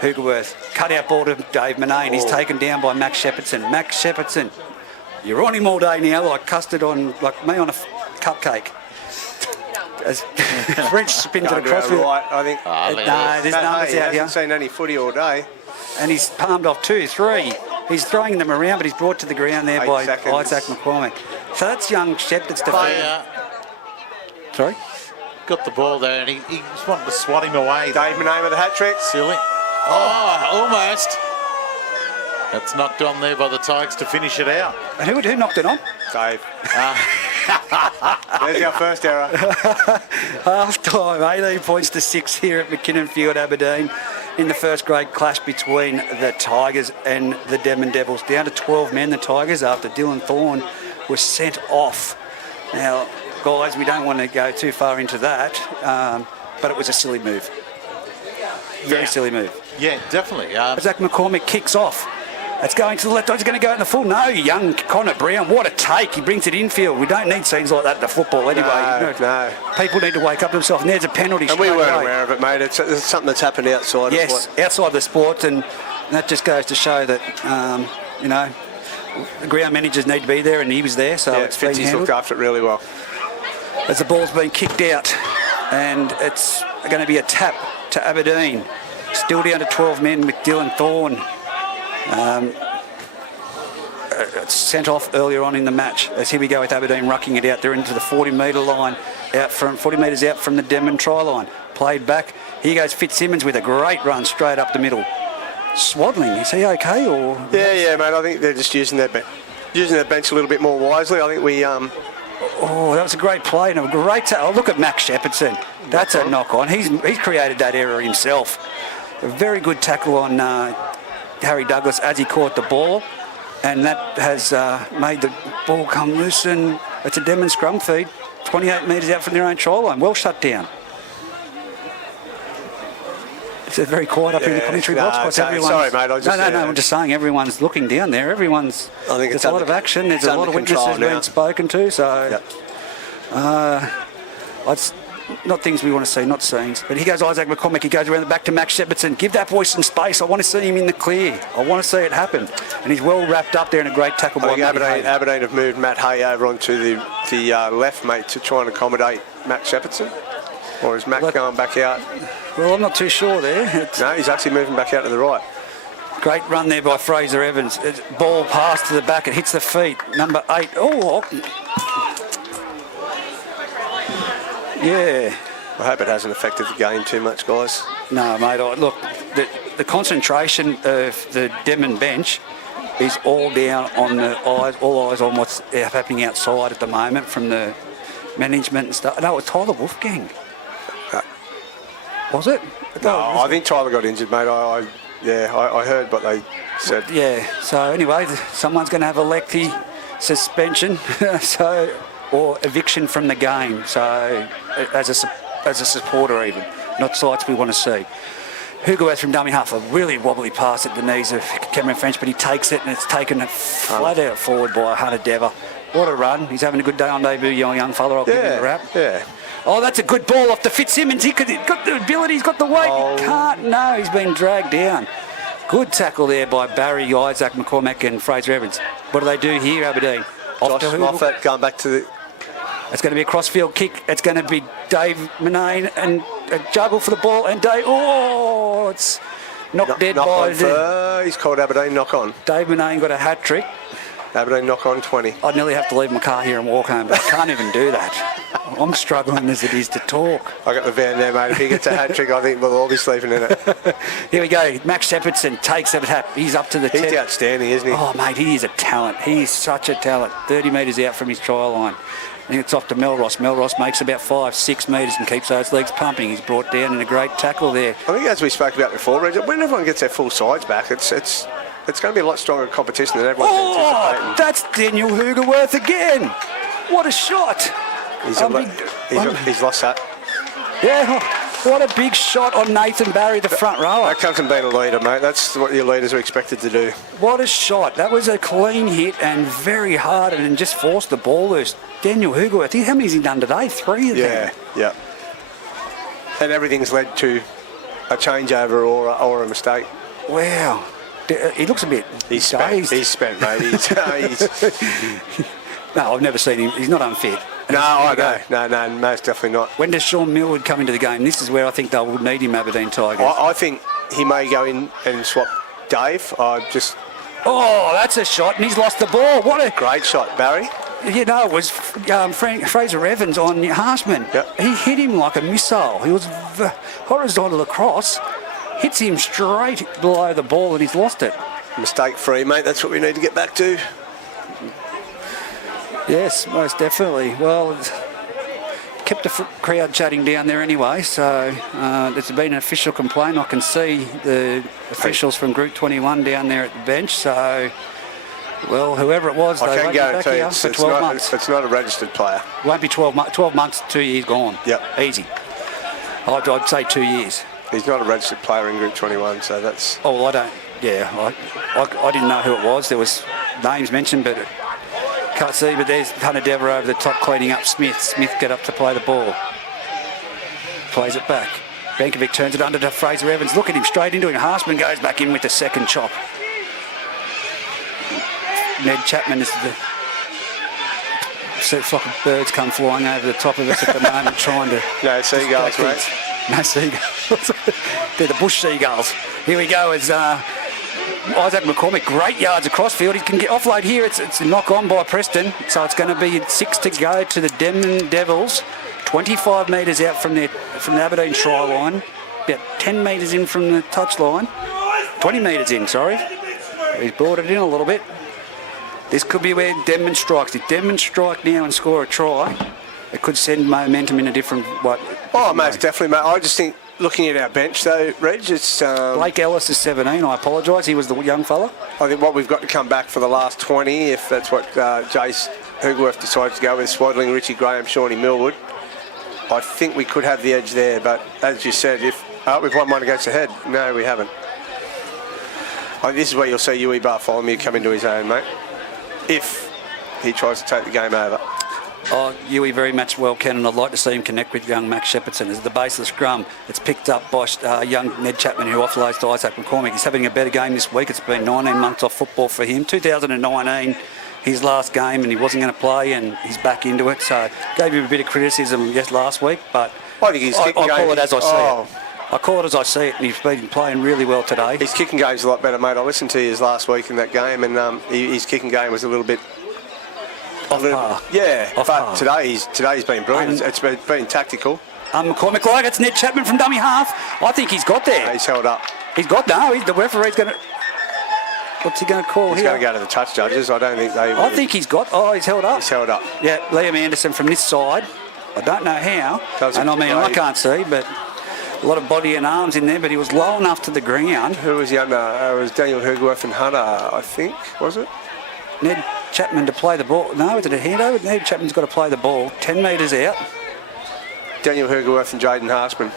Hugelworth, cut out ball to Dave Manane. He's taken down by Max Shepardson. Max Shepardson, you're on him all day now, like custard on, like me on a cupcake. As French spins it across. Right, I think. There's numbers out here. Hasn't seen any footy all day. And he's palmed off 2, 3. He's throwing them around, but he's brought to the ground there by Isaac McCormick. So that's young Shep that's defending. Sorry? Got the ball there and he just wanted to swat him away. Dave Manane with a hat-trick. Silly. Almost. That's knocked on there by the Tigers to finish it out. And who knocked it on? Dave. There's our first error. Half time, 18 points to 6 here at McKinnon Field, Aberdeen, in the first grade clash between the Tigers and the Denman Devils. Down to 12 men, the Tigers, after Dylan Thorne was sent off. Now, guys, we don't want to go too far into that, but it was a silly move. Very silly move. Yeah, definitely. Isaac McCormick kicks off. It's going to the left. It's going to go in the full. No, young Connor Brown. What a take. He brings it infield. We don't need scenes like that in the football anyway. No. People need to wake up themselves. And there's a penalty. And we weren't aware of it, mate. It's something that's happened outside. Yes, outside the sport. And that just goes to show that, the ground managers need to be there, and he was there. So it's been handled. Looked after it really well. As the ball's been kicked out, and it's going to be a tap to Aberdeen. Still down to 12 men with Dylan Thorne. Sent off earlier on in the match. As here we go with Aberdeen rucking it out. They're into the 40-metre line, 40 metres out from the Denman try line. Played back. Here goes Fitzsimmons with a great run straight up the middle. Swaddling, is he okay or? Yeah, mate. I think they're just using their bench a little bit more wisely. I think we. Oh, that was a great play and a great. Look at Max Shepardson. That's a knock on. He's created that error himself. A very good tackle on Harry Douglas as he caught the ball, and that has made the ball come loose, and it's a Denman scrum feed, 28 metres out from their own try line. Well shut down. It's very quiet up in the commentary box. Sorry, mate. I'm just saying everyone's looking down there. There's a lot of action. There's a lot of witnesses being spoken to. So, it's not things we want to see, not scenes. But he goes Isaac McCormick. He goes around the back to Max Shepardson. Give that boy some space. I want to see him in the clear. I want to see it happen. And he's well wrapped up there in a great tackle by Aberdeen have moved Matt Hay over onto the left, mate, to try and accommodate Max Shepardson. Or is Matt going back out? Well, I'm not too sure there. No, he's actually moving back out to the right. Great run there by Fraser Evans. Ball passed to the back. It hits the feet. Number 8. Oh. Yeah. I hope it hasn't affected the game too much, guys. No, mate. Look, the concentration of the Denman bench is all down on all eyes on what's happening outside at the moment from the management and stuff. No, it was Tyler Wolfgang. Was it? No, I think Tyler got injured, mate. I heard what they said. Yeah. So anyway, someone's going to have a lengthy suspension, or eviction from the game. So as a supporter, even not sights we want to see. Hugo from dummy half, a really wobbly pass at the knees of Cameron French, but he takes it and it's taken flat out forward by Hunter Dever. What a run. He's having a good day on debut, young fella. I'll give him a wrap. Yeah. Oh, that's a good ball off to Fitzsimmons. He's got the ability, he's got the weight. He can't. No, he's been dragged down. Good tackle there by Barry, Isaac, McCormack and Fraser Evans. What do they do here, Aberdeen? Off Josh Moffat going back to the... It's going to be a crossfield kick. It's going to be Dave Manane and a juggle for the ball. And Dave, it's knocked dead by... he's called Aberdeen knock on. Dave Manane got a hat-trick. Aberdeen knock on 20. I'd nearly have to leave my car here and walk home, but I can't even do that. I'm struggling as it is to talk. I got the van there, mate. If he gets a hat-trick, I think we'll all be sleeping in it. Here we go. Max Shepardson takes it. He's up to the He's outstanding, isn't he? Oh, mate, he is a talent. He is such a talent. 30 metres out from his try line. I think it's off to Melross. Melross makes about 5-6 metres and keeps those legs pumping. He's brought down in a great tackle there. I think as we spoke about before, Reg, when everyone gets their full sides back, it's going to be a lot stronger competition than everyone's anticipating. That's Daniel Hugerworth again. What a shot. He's lost that. Yeah, what a big shot on Nathan Barry, the front rower. That comes from being a leader, mate. That's what your leaders are expected to do. What a shot. That was a clean hit and very hard and just forced the ball loose. Daniel Hugerworth, how many has he done today? 3 of them. Yeah. And everything's led to a changeover or a mistake. Wow. He looks a bit dazed. He's spent, mate. No, I've never seen him. He's not unfit. No, most definitely not. When does Sean Millwood come into the game? This is where I think they will need him, Aberdeen Tigers. I think he may go in and swap Dave. Oh, that's a shot, and he's lost the ball. What a great shot, Barry. You know, it was Fraser Evans on Harshman. Yep. He hit him like a missile. He was horizontal across, hits him straight below the ball, and he's lost it. Mistake-free, mate. That's what we need to get back to. Yes, most definitely. Well, kept the crowd chatting down there anyway, so there's been an official complaint. I can see the officials from Group 21 down there at the bench, so, well, whoever it was, I they can won't be back guarantee here for 12 months. It's not a registered player. Won't be 12 months, 2 years gone. Yep. Easy. I'd say 2 years. He's not a registered player in Group 21, so that's... Oh, well, I don't... Yeah, I didn't know who it was. There was names mentioned, but... Can't see, but there's Hunter Dever over the top cleaning up Smith. Smith get up to play the ball. Plays it back. Benkovic turns it under to Fraser Evans. Look at him straight into him. Harshman goes back in with the second chop. Ned Chapman is the... See, flock of birds come flying over the top of us at the moment trying to... No seagulls, mate. No seagulls. They're the bush seagulls. Here we go as... Isaac McCormack, great yards across field. He can get offload here. It's a knock on by Preston. So it's going to be 6 to go to the Denman Devils. 25 metres out from the Aberdeen try line. About 10 metres in from the touch line. 20 metres in, sorry. He's brought it in a little bit. This could be where Denman strikes. If Denman strike now and score a try, it could send momentum in a different way. Oh, most definitely, mate. I just think, looking at our bench, though, Reg, it's... Blake Ellis is 17. I apologise. He was the young fella. I think what we've got to come back for the last 20, if that's what Jace Hugerworth decides to go with, Swaddling, Richie Graham, Shawnee Millwood, I think we could have the edge there. But as you said, if we've won one against the head. No, we haven't. I think this is where you'll see Yui Bartholomew come into his own, mate, if he tries to take the game over. Oh, Yui very much well can, and I'd like to see him connect with young Max Shepardson. As the base of the scrum, it's picked up by young Ned Chapman, who offloads to Isaac McCormack. He's having a better game this week. It's been 19 months off football for him. 2019, his last game, and he wasn't going to play, and he's back into it. So gave him a bit of criticism last week, but I think I call it as I see it. I call it as I see it, and he's been playing really well today. His kicking game's a lot better, mate. I listened to his last week in that game, and his kicking game was a little bit... But today's been brilliant. It's been tactical. McCormack, like it's Ned Chapman from dummy half. I think he's got there. He's held up. The referee's going to... What's he going to call here? He's going to go to the touch judges. I don't think they... I think he's got... Oh, he's held up. He's held up. Yeah, Liam Anderson from this side. I don't know how. Doesn't And I mean, I play. can't see, but a lot of body and arms in there, but he was low enough to the ground. Who was the under? It was Daniel Hergworth and Hunter, I think, was it? Ned Chapman to play the ball. No, is it a handover? Ned Chapman's got to play the ball. 10 metres out. Daniel Hergworth and Jaden Harsman.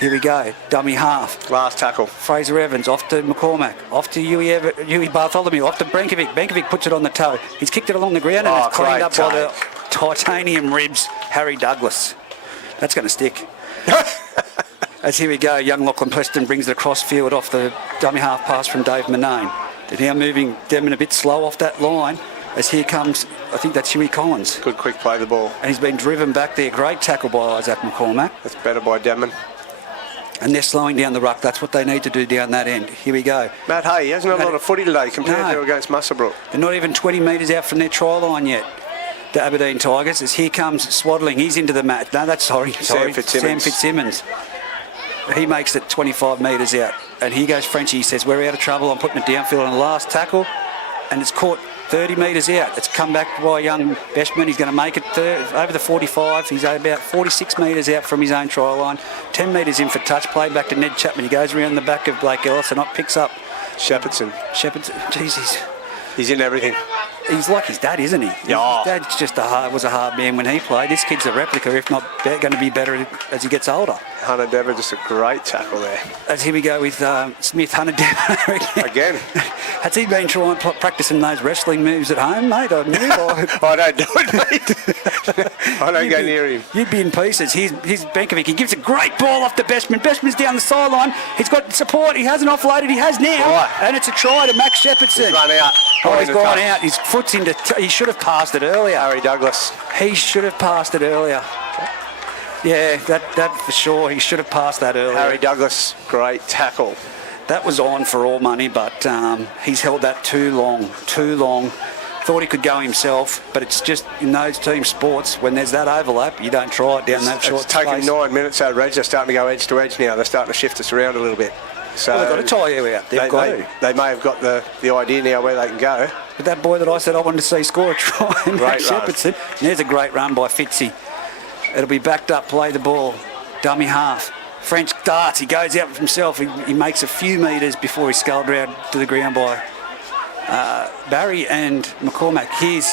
Here we go. Dummy half. Last tackle. Fraser Evans off to McCormack. Off to Huey Bartholomew. Off to Brankovic. Brankovic puts it on the toe. He's kicked it along the ground and it's cleaned up by the titanium ribs, Harry Douglas. That's going to stick. As here we go, young Lachlan Preston brings it across field off the dummy half pass from Dave Manone. They're now moving Denman a bit slow off that line. As here comes, I think that's Huey Collins. Good quick play of the ball. And he's been driven back there. Great tackle by Isaac McCormack. That's better by Denman. And they're slowing down the ruck. That's what they need to do down that end. Here we go. Matt Hay, he hasn't had a lot of footy today compared to against Musselbrook. They're not even 20 metres out from their try line yet. The Aberdeen Tigers. As here comes Swaddling. He's into the match. No, that's sorry. Sam Fitzsimmons. He makes it 25 metres out. And here goes Frenchie. He says, we're out of trouble. I'm putting it downfield on the last tackle. And it's caught 30 metres out. It's come back by young Beshman. He's going to make it over the 45. He's about 46 metres out from his own try line. 10 metres in for touch. Played back to Ned Chapman. He goes around the back of Blake Ellis and picks up Shepherdson. Jeez, He's in everything. he's like his dad, isn't he? Yeah. His dad just was a hard man when he played. This kid's a replica, if not going to be better as he gets older. Hunter Dever, just a great tackle there. As here we go with Smith, Hunter Dever Again. Has he been practicing those wrestling moves at home, mate? I don't do it, mate. I don't go near him. You'd be in pieces. Here's Benkovic. He gives a great ball off to Beshman. Beshman's down the sideline. He's got support. He hasn't offloaded. He has now. Right. And it's a try to Max Shepherdson. He's run out. Oh, he's gone out. His foot's into... he should have passed it earlier. Harry Douglas. He should have passed it earlier. Yeah, that for sure. He should have passed that earlier. Harry Douglas, great tackle. That was on for all money, but he's held that too long. Thought he could go himself, but it's just in those team sports, when there's that overlap, you don't try it down that short It's taken space. 9 minutes out of Reg. They're starting to go edge to edge now. They're starting to shift us around a little bit. So Well, they've got to tie you out. They've got to. They may have got the idea now where they can go. But that boy that I said I wanted to see score a try, Max run. Shepherdson. There's a great run by Fitzy. It'll be backed up, play the ball, dummy half. French darts, he goes out himself, he makes a few metres before he's sculled around to the ground by Barry and McCormack. Is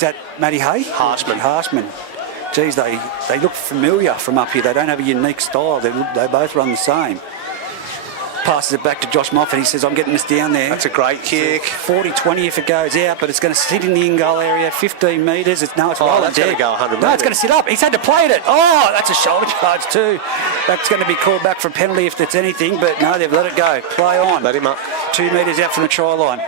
that Matty Hay? Harshman. Geez, they look familiar from up here. They don't have a unique style. They both run the same. Passes it back to Josh Moffat. He says, I'm getting this down there. That's a great kick. 40-20 if it goes out, but it's going to sit in the in-goal area, 15 metres. It's rolling that's dead. going to go 100 metres. No, it's going to sit up. He's had to play it. Oh, that's a shoulder charge too. That's going to be called back for a penalty if that's anything, but no, they've let it go. Play on. Let him up. 2 metres out from the try line.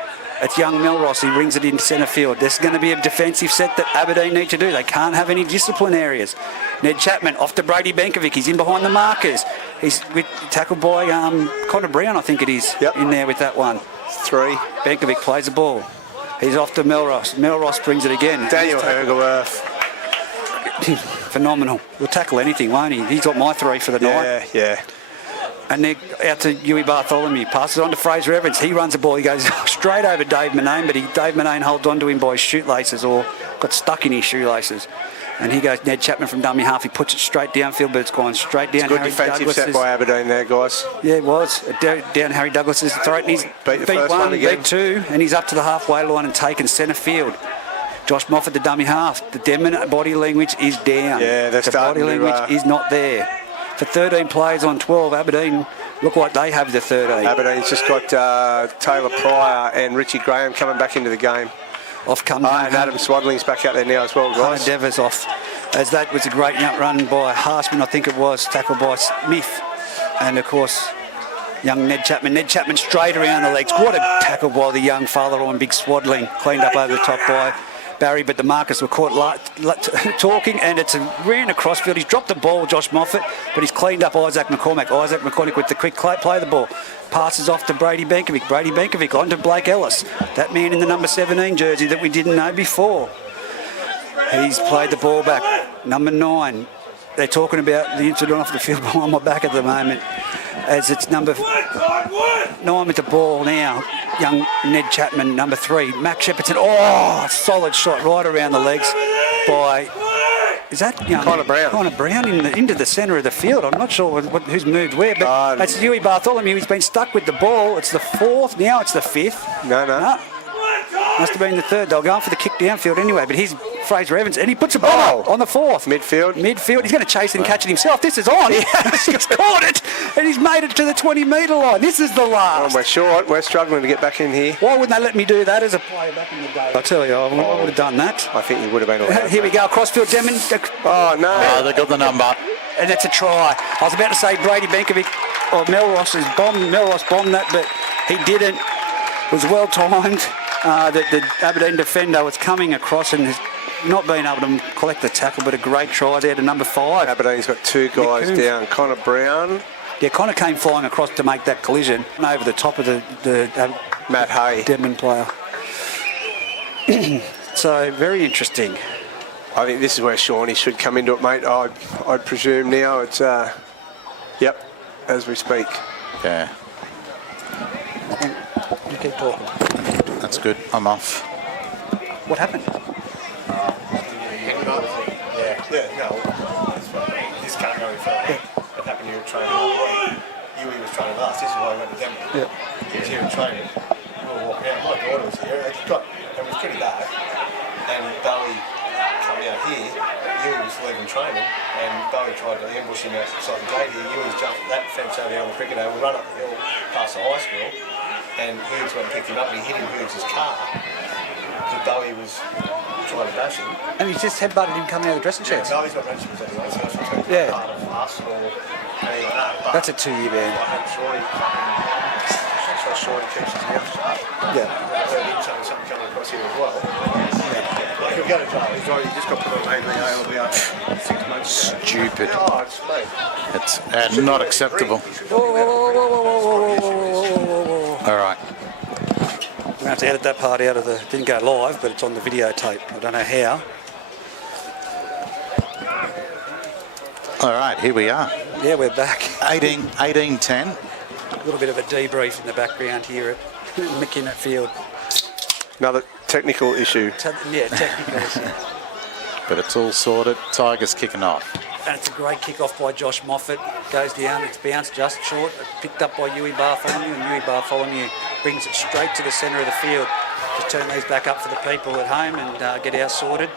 It's young Melross. He rings it into centre field. This is going to be a defensive set that Aberdeen need to do. They can't have any discipline areas. Ned Chapman off to Brady Benkovic. He's in behind the markers. He's tackled by Connor Brown, I think it is, in there with that one. 3. Benkovic plays the ball. He's off to Melross. Melross brings it again. Daniel Hergworth. Phenomenal. He'll tackle anything, won't he? He's got my 3 for the night. Yeah. And they're out to Huey Bartholomew. Passes on to Fraser Evans. He runs the ball. He goes straight over Dave Manone, but Dave Manone holds on to him by his shoelaces or got stuck in his shoelaces. And he goes Ned Chapman from dummy half. He puts it straight downfield, but it's gone straight down. Good Harry defensive Douglas's set by Aberdeen there, guys. Yeah, it was. Down Harry Douglas's throat. And he's Beat the first one again. beat 2, and he's up to the halfway line and taken centre field. Josh Moffat, the dummy half. The Denman body language is down. Yeah, they're the starting body to, language is not there. For 13 players on 12, Aberdeen look like they have the 13. Aberdeen's just got Taylor Pryor and Richie Graham coming back into the game. Off comes And Adam Swaddling's back out there now as well, Hunter guys. Devers off. As that was a great run by Harsman, I think it was, tackled by Smith. And of course, young Ned Chapman. Ned Chapman straight around the legs. What a tackle by the young father on Big Swaddling. Cleaned up over the top by Barry, but the markers were caught talking, and it's ran across field. He's dropped the ball, Josh Moffat, but he's cleaned up Isaac McCormack. Isaac McCormack with the quick play the ball. Passes off to Brady Benkovic. Brady Benkovic on to Blake Ellis. That man in the number 17 jersey that we didn't know before. He's played the ball back. Number 9. They're talking about the incident off the field behind my back at the moment. As it's number 9 with the ball now. Young Ned Chapman, number 3. Max Shepherdson. Oh, solid shot right around the legs by Is that Connor Brown? Connor Brown into the centre of the field. I'm not sure who's moved where, but that's Huey Bartholomew. He's been stuck with the ball. It's the 4th. Now it's the 5th. No. Must have been the 3rd. They'll go for the kick downfield anyway, but he's Fraser Evans, and he puts a ball up on the 4th. Midfield. He's going to chase it and catch it himself. This is on. He's caught it, and he's made it to the 20-metre line. This is the last. We're short. We're struggling to get back in here. Why wouldn't they let me do that as a player back in the day? I tell you, I would have done that. I think you would have been all right. Here we go, crossfield, Denman. Oh, no. Oh, they got the number. And it's a try. I was about to say Brady Benkovic or Melross bombed that, but he didn't. It was well timed. The Aberdeen defender was coming across and has not been able to collect the tackle, but a great try there to number 5. Aberdeen's got 2 guys down. Connor Brown. Yeah, Connor came flying across to make that collision over the top of the Matt Hay. Denman player. So, very interesting. I think this is where Shawnee should come into it, mate. I'd presume now it's, yep, as we speak. Yeah. You keep talking. That's good. I'm off. What happened? This can't go any further. It happened here at training all week. Huey was training last. This is why he went to Denman. Yeah. He was here at training. We were walking out. My daughter was here. It was pretty dark. And Bowie come out here. Huey was leaving training. And Bowie tried to ambush him outside the gate here. Huey's jumped that fence over here on the cricket oval. We run up the hill past the high school. And Hughes went and picked him up and he hit him Hughes' car. But Bowie was trying to bash him. And he's just headbutted him coming out of the dressing Yeah, sheds. Bowie's not registered anyway, so that's not Yeah. part of us or anything like that. But That's a 2-year ban. I hope Shorty keeps his mouth shut. Yeah. I heard him saying something coming across here as well. Like he'll go to jail. He's already just got put on ABA. He'll be up 6 months. Stupid. Oh, it's mate. It's not acceptable. All right. I'm going to have to edit that part out of the... Didn't go live, but it's on the videotape. I don't know how. All right, here we are. Yeah, we're back. 18-10. A little bit of a debrief in the background here at McKinnon Field. Another technical issue. Yeah, technical issue. But it's all sorted. Tigers kicking off. And it's a great kick-off by Josh Moffat. Goes down, it's bounced just short. Picked up by Huey Bartholomew, and Huey Bartholomew brings it straight to the centre of the field. Just turn these back up for the people at home and get ours sorted.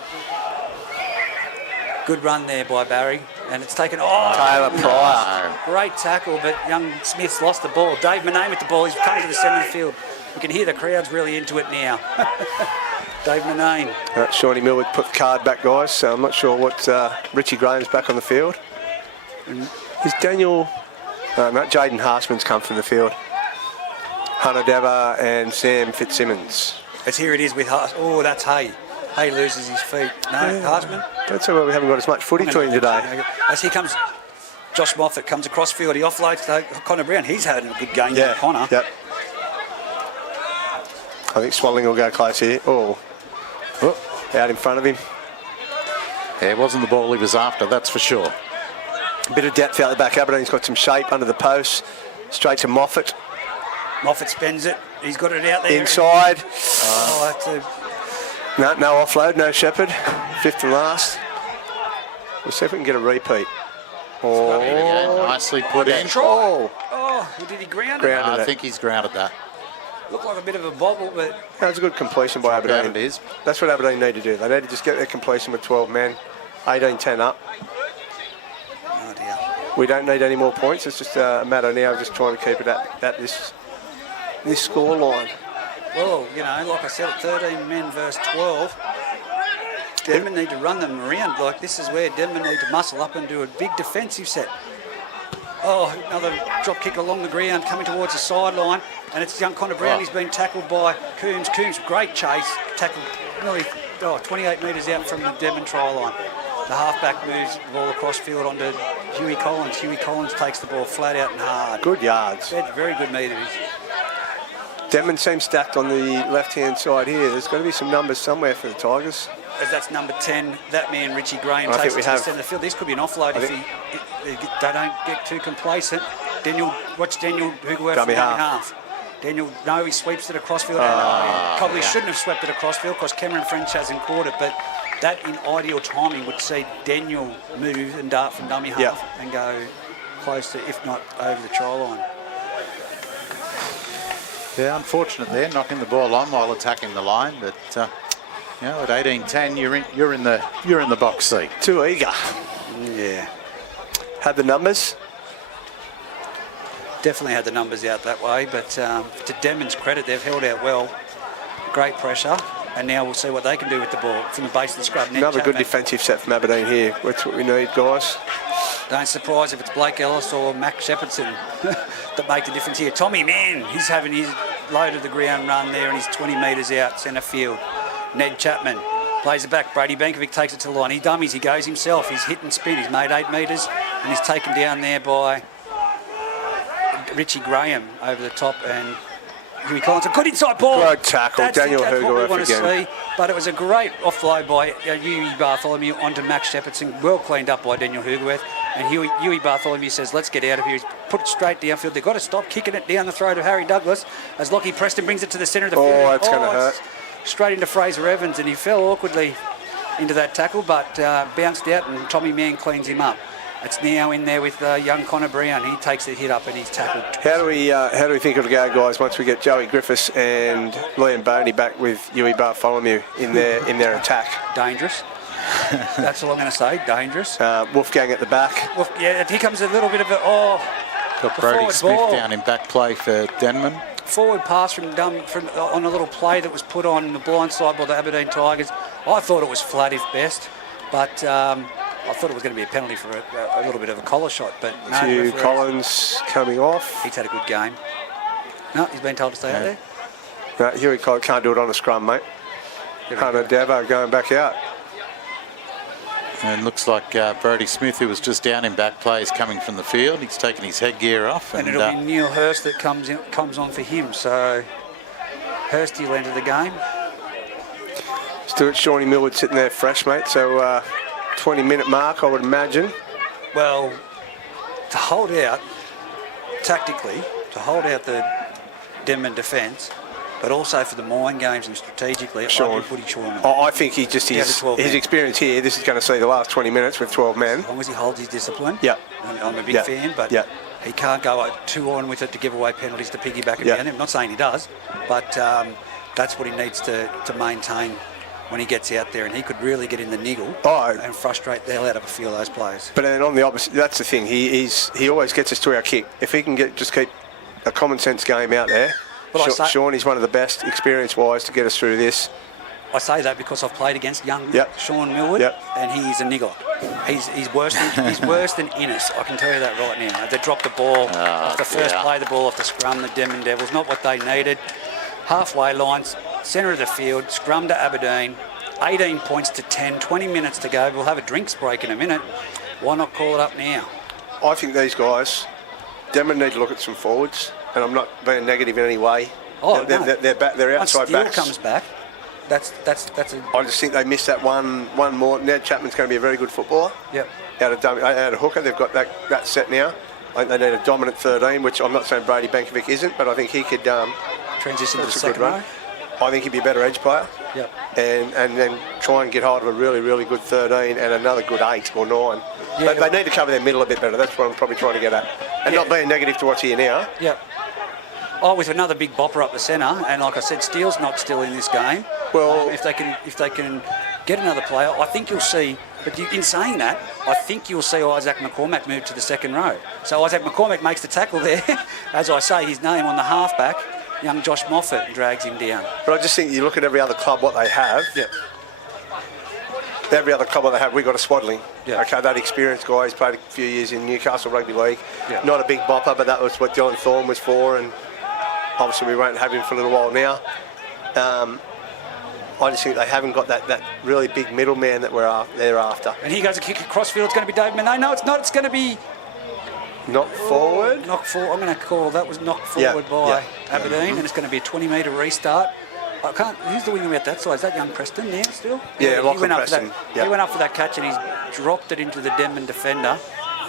Good run there by Barry. And it's taken... Taylor Pryor. Great tackle, but young Smith's lost the ball. Dave Manane with the ball. He's coming to the centre of the field. You can hear the crowd's really into it now. Dave Manane. Shawnee Millwood put the card back, guys. So I'm not sure what... Richie Graham's back on the field. Is Daniel... No, Jaden Harsman's come from the field. Hunter Deva and Sam Fitzsimmons. It's here it is with... Oh, that's Hay. Hay loses his feet. No, Harsman. That's why we haven't got as much footy to him today. As here comes Josh Moffat, comes across field. He offloads to Connor Brown. He's had a good game, Yeah, Connor. Yep. I think Swalling will go close here. Oh, out in front of him. Yeah, it wasn't the ball he was after, that's for sure. A bit of depth out the back. Aberdeen's got some shape under the post. Straight to Moffat. Moffat spends it. He's got it out there. Inside. Oh, that's a... No offload, no Shepherd. 5th and last. We'll see if we can get a repeat. Oh, Here we go. Nicely put in. Oh, Oh, did he ground it? Grounded I it. think he's grounded that. Looked like a bit of a bobble, but... That was a good completion by It Aberdeen. is. That's what Aberdeen need to do. They need to just get their completion with 12 men. 18-10 up. Oh, dear. We don't need any more points. It's just a matter now of just trying to keep it at this score line. Well, you know, like I said, at 13 men versus 12, Denman need to run them around. Like, this is where Denman need to muscle up and do a big defensive set. Oh, another drop kick along the ground, coming towards the sideline, and it's young Connor Brown. He's been tackled by Coombs. Coombs, great chase, tackled nearly 28 metres out from the Denman try line. The halfback moves the ball across field onto Huey Collins. Huey Collins takes the ball flat out and hard. Good yards. Very good metres. Denman seems stacked on the left-hand side here. There's got to be some numbers somewhere for the Tigers. As that's number 10, that man Richie Graham I takes think it we to the have. centre of the field. This could be an offload if they don't get too complacent. Watch Daniel who works Dummy from half. Daniel, no, he sweeps it across field. Probably shouldn't have swept it across field because Cameron French hasn't caught it, but that in ideal timing would see Daniel move and dart from dummy half and go close to, if not over the try line. Yeah, unfortunate there, knocking the ball on while attacking the line, but you know, at 18-10, you're in the box seat. Too eager. Yeah. Had the numbers. Definitely had the numbers out that way, but to Denman's credit, they've held out well. Great pressure, and now we'll see what they can do with the ball from the base of the scrub. Another good defensive set from Aberdeen here. That's what we need, guys. Don't surprise if it's Blake Ellis or Mac Shepardson that make the difference here. Tommy Mann, he's having his load of the ground run there, and he's 20 metres out centre field. Ned Chapman plays it back. Brady Bankovic takes it to the line. He dummies. He goes himself. He's hit and spin. He's made 8 metres, and he's taken down there by Richie Graham over the top, and Huey Collins. A good inside ball. Good tackle. Daniel that's what we Hugo want to again. see. But it was a great offload by Huey Bartholomew onto Max Shepardson. Well cleaned up by Daniel Hugoworth. And Huey Bartholomew says, let's get out of here. He's put it straight downfield. They've got to stop kicking it down the throat of Harry Douglas as Lockie Preston brings it to the centre of the field. Oh, that's going to hurt. Straight into Fraser Evans, and he fell awkwardly into that tackle, but bounced out, and Tommy Mann cleans him up. It's now in there with young Connor Brown. He takes the hit up and he's tackled. How do we think it'll go, guys, once we get Joey Griffiths and Liam Boney back with Huey Bartholomew in their attack? Dangerous. That's all I'm going to say. Dangerous. Wolfgang at the back. Yeah, here comes a little bit of a Got Brody Smith ball. down in back play for Denman. Forward pass from on a little play that was put on the blind side by the Aberdeen Tigers. I thought it was flat if best, but I thought it was going to be a penalty for a little bit of a collar shot. But no, Collins coming off. He's had a good game. No, he's been told to stay out there. No, Huey Collins can't do it on a scrum, mate. Hunter Davo going back out. And looks like Brody Smith, who was just down in back play, is coming from the field. He's taken his headgear off. And it'll be Neil Hurst that comes on for him. So Hurst, he'll enter the game. Stuart Shawnee Millwood sitting there fresh, mate. So 20-minute mark, I would imagine. Well, to hold out, tactically, to hold out the Denman defence, but also for the mind games and strategically, I would put Sean on. I think he just his experience here, this is going to see the last 20 minutes with 12 men. As long as he holds his discipline. Yeah. I'm a big fan, but he can't go too on with it to give away penalties to piggyback it down. I'm not saying he does, but that's what he needs to maintain when he gets out there, and he could really get in the niggle and frustrate the hell out of a few of those players. But then on the opposite, that's the thing. He always gets us to our kick. If he can just keep a common sense game out there. Sean is one of the best experience-wise to get us through this. I say that because I've played against young Sean Millwood, and he's a niggler. He's worse than Innes. I can tell you that right now. They dropped the ball off the first play, the ball off the scrum. The Denman Devils, not what they needed. Halfway lines, centre of the field, scrum to Aberdeen. 18 points to 10. 20 minutes to go. We'll have a drinks break in a minute. Why not call it up now? I think these guys, Denman need to look at some forwards. And I'm not being negative in any way. They're back. They're outside backs. Once Steele comes back, that's I just think they missed that one more. Ned Chapman's going to be a very good footballer. Yep. Out of hooker, they've got that set now. I think they need a dominant 13, which I'm not saying Brady Bankovic isn't, but I think he could transition to the second row. I think he'd be a better edge player. Yep. And then try and get hold of a really, really good 13 and another good 8 or 9. Yeah, they need to cover their middle a bit better. That's what I'm probably trying to get at. And not being negative to what's here now. Yep. Oh, with another big bopper up the centre, and like I said, Steele's not still in this game. Well, if they can get another player, I think you'll see. But in saying that, I think you'll see Isaac McCormack move to the second row. So Isaac McCormack makes the tackle there. As I say, his name on the halfback, young Josh Moffat drags him down. But I just think you look at every other club, what they have. Yep. Every other club that they have, we got a Swaddling. Yep. Okay, that experienced guy. He's played a few years in Newcastle Rugby League. Yep. Not a big bopper, but that was what Dylan Thorne was for, and obviously we won't have him for a little while now. I just think they haven't got that really big middleman that they're after. And here goes a kick across field. It's going to be David Manay. No, it's not. It's going to be knocked forward. Knocked forward. I'm going to call that was knocked forward by Aberdeen, and it's going to be a 20-metre restart. I can't. Who's the winger out that side? Is that young Preston now still? Yeah, Lachlan Preston. He went up for that catch and he's dropped it into the Denman defender.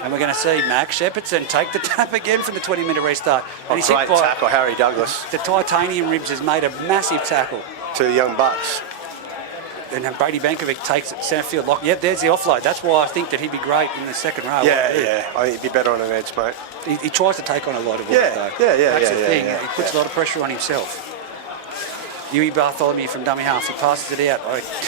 And we're going to see Max Shepardson take the tap again from the 20-metre restart. And he's great tackle, Harry Douglas. The titanium ribs has made a massive tackle. To the young Bucks. And Brady Bankovic takes it centre field. Yep, there's the offload. That's why I think that he'd be great in the second row. Yeah. I think he'd be better on an edge, mate. He tries to take on a lot of work, though. That's the thing. He puts a lot of pressure on himself. Huey Bartholomew from dummy half. He passes it out.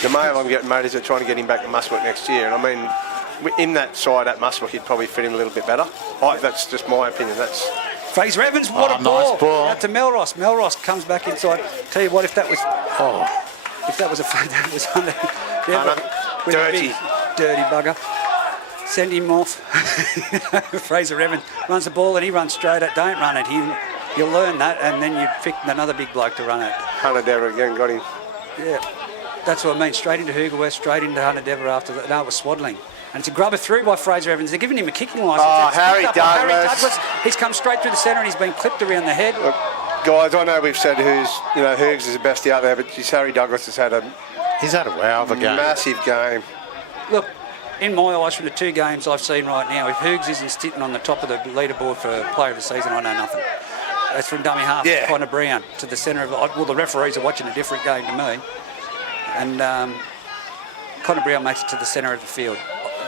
The mail I'm getting, mate, is they're trying to get him back to Muswell next year. And I mean, in that side at Muswell, he'd probably fit him a little bit better. That's just my opinion. That's Fraser Evans, what a ball. Nice ball. Out to Melross. Melross comes back inside. Tell you what, if that was under, dirty bugger. Send him off. Fraser Evans runs the ball and he runs straight at. Don't run it. You'll learn that, and then you pick another big bloke to run it. Hunter Dever again got him. Yeah, that's what I mean. Straight into Hugerworth, straight into Hunter Dever after that. No, it was Swaddling. And it's a grubber through by Fraser Evans. They're giving him a kicking licence. Oh, Harry Douglas. He's come straight through the centre and he's been clipped around the head. Look, guys, I know we've said Hughes is the best out there, but Harry Douglas has had a wow of a game. Massive game. Look, in my eyes, from the 2 games I've seen right now, if Hughes isn't sitting on the top of the leaderboard for Player of the Season, I know nothing. That's from dummy half, Connor Brown, to the centre of... Well, the referees are watching a different game to me. And Connor Brown makes it to the centre of the field.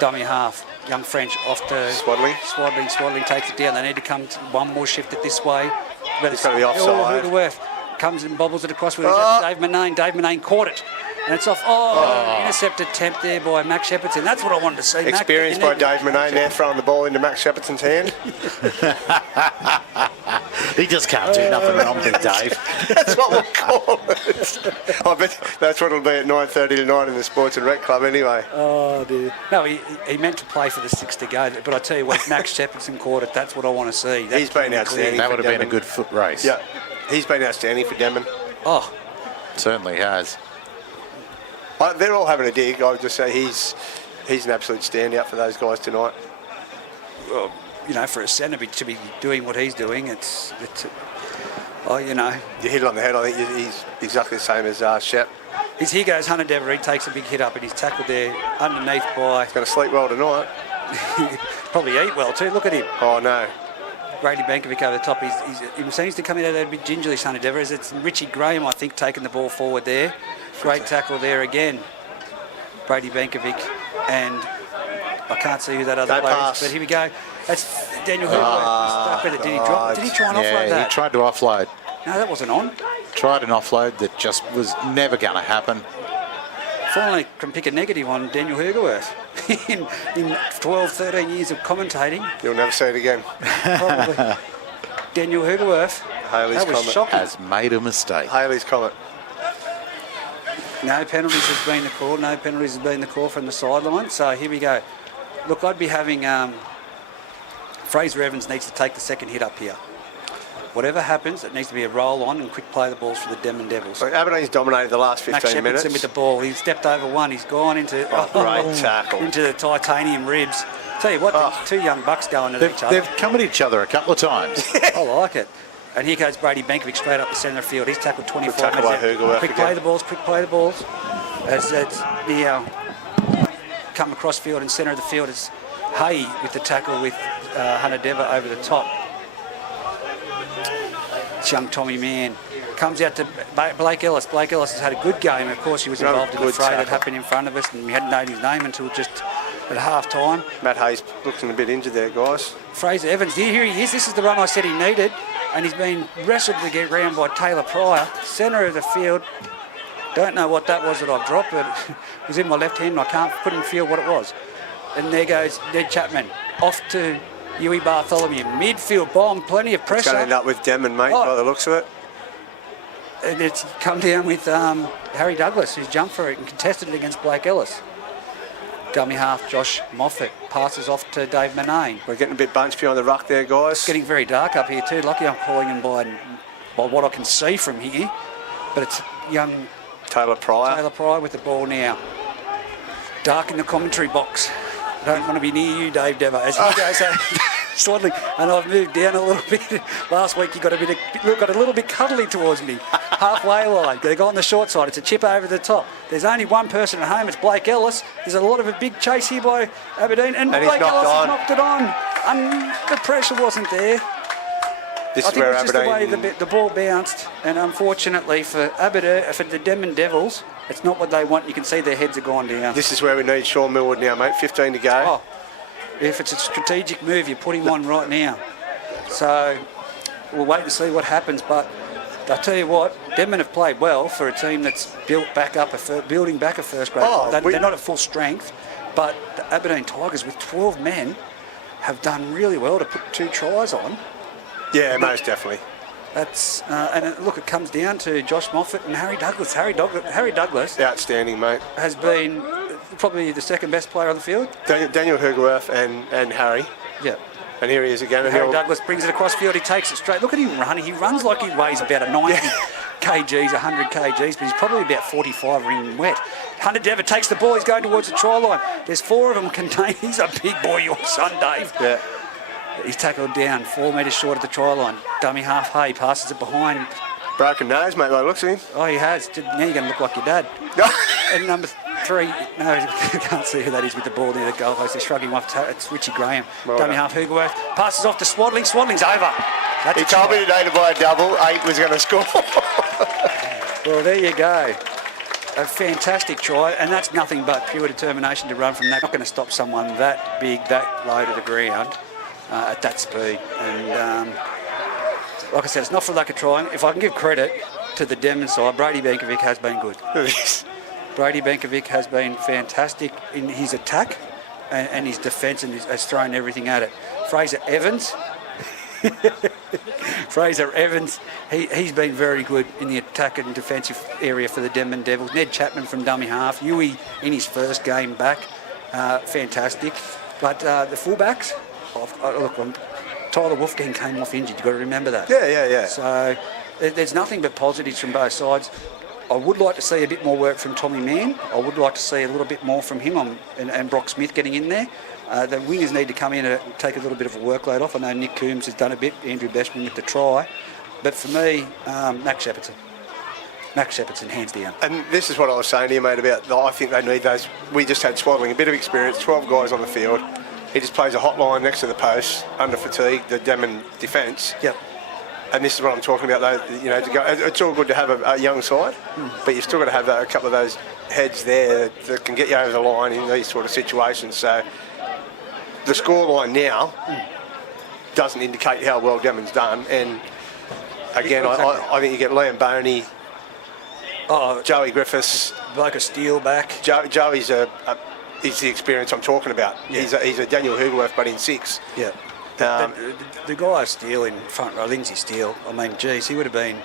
Dummy half, young French off to... Swaddling takes it down. They need to come to one more shift it this way. But it's got to be offside. Hugerworth comes and bobbles it across with Dave Manane. Dave Manane caught it. And it's off. Intercept attempt there by Max Shepperton. That's what I wanted to see. Experienced by Dave Manane there, throwing the ball into Max Shepperton's hand. He just can't do nothing wrong with Dave. That's what we'll call it. I bet that's what it'll be at 9:30 tonight in the Sports and Rec Club anyway. Oh, dear. No, he meant to play for the 6 to go, but I tell you what, Max Shepperton caught it. That's what I want to see. He's been outstanding. That would have been a good foot race. Yeah, he's been outstanding for Denman. Oh. Certainly has. They're all having a dig. I would just say he's an absolute standout for those guys tonight. Well, for a centre to be doing what he's doing, it's You hit it on the head. I think he's exactly the same as Shep. Here goes Hunter Dever. He takes a big hit up and he's tackled there underneath by... He's going to sleep well tonight. Probably eat well too. Look at him. Oh, no. Brady Bankovic over the top. He seems to come in a bit gingerly, Hunter Dever. It's Richie Graham, I think, taking the ball forward there. Great tackle there again. Brady Bankovic, and I can't see who that other player is, but here we go. That's Daniel Hugerworth. Stuck with it. Did he drop? Did he try and offload that? He tried to offload. No, that wasn't on. Tried an offload that just was never going to happen. Finally can pick a negative on Daniel Hugerworth. in 12, 13 years of commentating. You'll never see it again. Probably. Daniel Hugerworth. Haley's that was shocking. Has made a mistake. Haley's comment. No penalties has been the call. No penalties has been the call from the sideline. So here we go. Look, I'd be having... Fraser Evans needs to take the second hit up here. Whatever happens, it needs to be a roll on and quick play the balls for the Denman Devils. Well, Aberdeen's dominated the last 15 minutes. Max Shepperton with the ball. He stepped over one. He's gone into... great tackle. Into the titanium ribs. Tell you what, the 2 young bucks going at each other. They've come at each other a couple of times. I like it. And here goes Brady Bankovic straight up the centre of the field. He's tackled 25 minutes. Quick play the balls. As it's now come across field and centre of the field. It's Hay with the tackle with Hunter Dever over the top. It's young Tommy Mann. Comes out to Blake Ellis. Blake Ellis has had a good game. Of course, he was involved in the fray that happened in front of us, and we hadn't known his name until just at half time. Matt Hayes looking a bit injured there, guys. Fraser Evans, here he is. This is the run I said he needed, and he's been wrestled to get round by Taylor Pryor. Centre of the field. Don't know what that was that I've dropped, but it was in my left hand and I couldn't feel what it was. And there goes Ned Chapman off to Huey Bartholomew. Midfield bomb, plenty of pressure. It's going to end up with Denman, mate, by the looks of it. And it's come down with Harry Douglas, who's jumped for it and contested it against Blake Ellis. Dummy half Josh Moffat passes off to Dave Manane. We're getting a bit bunched behind the ruck there, guys. It's getting very dark up here too. Lucky I'm calling him by what I can see from here. But it's young Taylor Pryor with the ball now. Dark in the commentary box. I don't want to be near you, Dave Dever. As he goes Swaddling, and I've moved down a little bit. Last week you got a little bit cuddly towards me. Halfway line. They got on the short side. It's a chip over the top. There's only one person at home. It's Blake Ellis. There's a lot of a big chase here by Aberdeen, and Blake Ellis has knocked it on. And the pressure wasn't there. This I is think where it was just the way Aberdeen... the ball bounced, and unfortunately for Aberdeen, for the Denman Devils, it's not what they want. You can see their heads are gone down. This is where we need Sean Millwood now, mate. 15 to go. Oh, if it's a strategic move, you put him on right now. So we'll wait and see what happens. But I tell you what, Denman have played well for a team that's building back a first grade. They're not at full strength, but the Aberdeen Tigers with 12 men have done really well to put 2 tries on. Yeah, most definitely. That's look, it comes down to Josh Moffat and Harry Douglas. Harry Douglas Outstanding, mate. has been probably the second best player on the field. Daniel Hugworth and Harry. Yeah. And here he is again. Harry Douglas brings it across field. He takes it straight. Look at him running. He runs like he weighs about a 90 kgs, 100 kgs, but he's probably about 45 ring wet. Hunter Dever takes the ball. He's going towards the try line. There's 4 of them contained. He's a big boy, your son, Dave. Yeah. He's tackled down 4 metres short of the try line. Dummy half hay, passes it behind. Broken nose, mate, by the looks of him. Oh, he has. Now you're going to look like your dad. And number 3, no, I can't see who that is with the ball near the goal post. They're shrugging him off. It's Richie Graham. Well Dummy done. half, Hugworth. Passes off to Swaddling. Swaddling's over. That's He told me today to buy a double. 8 was going to score. Well, there you go. A fantastic try, and that's nothing but pure determination to run from that. Not going to stop someone that big, that low to the ground at that speed. And like I said, it's not for lack of trying. If I can give credit to the Denman side, Brady Benkovic has been good. Brady Benkovic has been fantastic in his attack and his defence, and has thrown everything at it. Fraser Evans, he's been very good in the attack and defensive area for the Denman Devils. Ned Chapman from dummy half, Huey in his first game back, fantastic. But the fullbacks, Tyler Wolfgang came off injured. You've got to remember that. Yeah. So there's nothing but positives from both sides. I would like to see a bit more work from Tommy Mann. I would like to see a little bit more from him and Brock Smith getting in there. The wingers need to come in and take a little bit of a workload off. I know Nick Coombs has done a bit, Andrew Bestman with the try. But for me, Max Shepardson. Max Shepardson, hands down. And this is what I was saying to you, mate, about I think they need those. We just had Swaddling, a bit of experience, 12 guys on the field. He just plays a hot line next to the post, under fatigue, the Denman defence. Yep. And this is what I'm talking about, though. You know, to go, it's all good to have a young side, but you've still got to have a couple of those heads there that can get you over the line in these sort of situations. So the scoreline now doesn't indicate how well Denman's done. And again, Exactly. I think you get Liam Boney, Joey Griffiths, Like a steel back. Joey's he's the experience I'm talking about. Yeah. He's a Daniel Hugworth, but in 6. Yeah. The guy Steele in front row, Lindsay Steele, I mean, geez, he would have been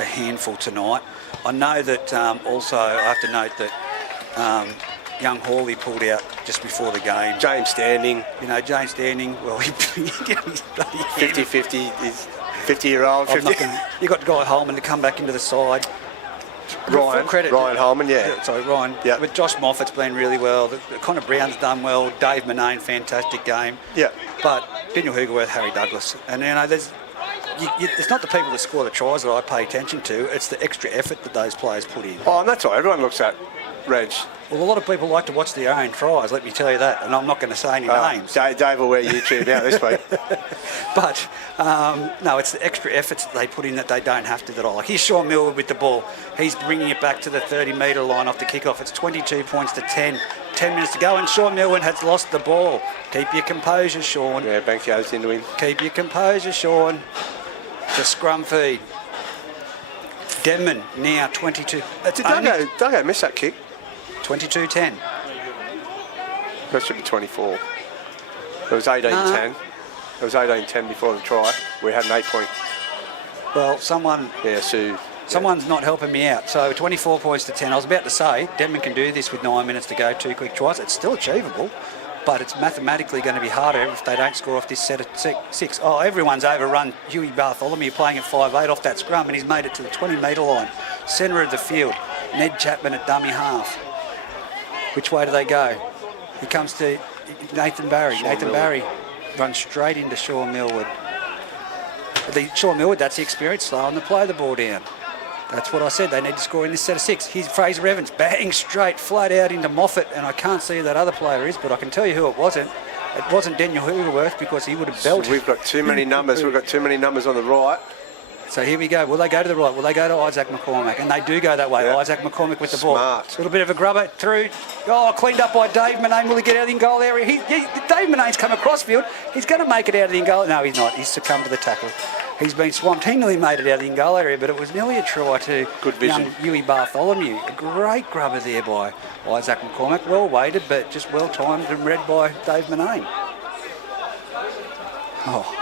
a handful tonight. I know that also I have to note that young Hawley pulled out just before the game. James Standing. You know, James Standing, well, he's bloody 50-50, he's 50-year-old. You got Guy Holman to come back into the side. Ryan Holman, yeah. Sorry, Ryan. Yeah. But Josh Moffat's been really well. Connor Brown's done well. Dave Manane, fantastic game. Yeah. But Daniel Hugworth, Harry Douglas. And, you know, it's not the people that score the tries that I pay attention to. It's the extra effort that those players put in. Oh, and that's all everyone looks at, Reg. Well, a lot of people like to watch their own tries, let me tell you that. And I'm not going to say any names. Dave will wear YouTube out this week. But, no, it's the extra efforts that they put in that they don't have to that I like. Here's Sean Millwood with the ball. He's bringing it back to the 30-metre line off the kickoff. It's 22 points to 10. 10 minutes to go, and Sean Millwood has lost the ball. Keep your composure, Sean. Yeah, Bank goes into him. Keep your composure, Sean. The scrum feed. Denman now 22. Did Duggo miss that kick? 22-10. That should be 24. It was 18-10. It was 18-10 before the try. We had an 8-point. Well, someone... Yeah, Sue. Someone's not helping me out. So 24 points to 10. I was about to say, Denman can do this with 9 minutes to go, 2 quick tries. It's still achievable, but it's mathematically going to be harder if they don't score off this set of 6. Oh, everyone's overrun Huey Bartholomew playing at 5'8" off that scrum, and he's made it to the 20-metre line. Centre of the field. Ned Chapman at dummy half. Which way do they go? He comes to Nathan Barry. Barry runs straight into Sean Millwood. Sean Millwood, that's the experience, slow on the play the ball down. That's what I said. They need to score in this set of 6. Here's Fraser Evans, bang straight, flat out into Moffat, and I can't see who that other player is, but I can tell you who it wasn't. It wasn't Daniel Hoogerworth because he would have belted. We've got too many numbers. We've got too many numbers on the right. So here we go. Will they go to the right? Will they go to Isaac McCormack? And they do go that way. Yeah. Isaac McCormack with the ball. Smart. A little bit of a grubber through. Oh, cleaned up by Dave Manane. Will he get out of the in-goal area? Dave Manane's come across field. He's going to make it out of the in-goal. No, he's not. He's succumbed to the tackle. He's been swamped. He nearly made it out of the in-goal area, but it was nearly a try to Good vision. young Huey Bartholomew. A great grubber there by Isaac McCormack. Well weighted, but just well timed and read by Dave Manane. Oh.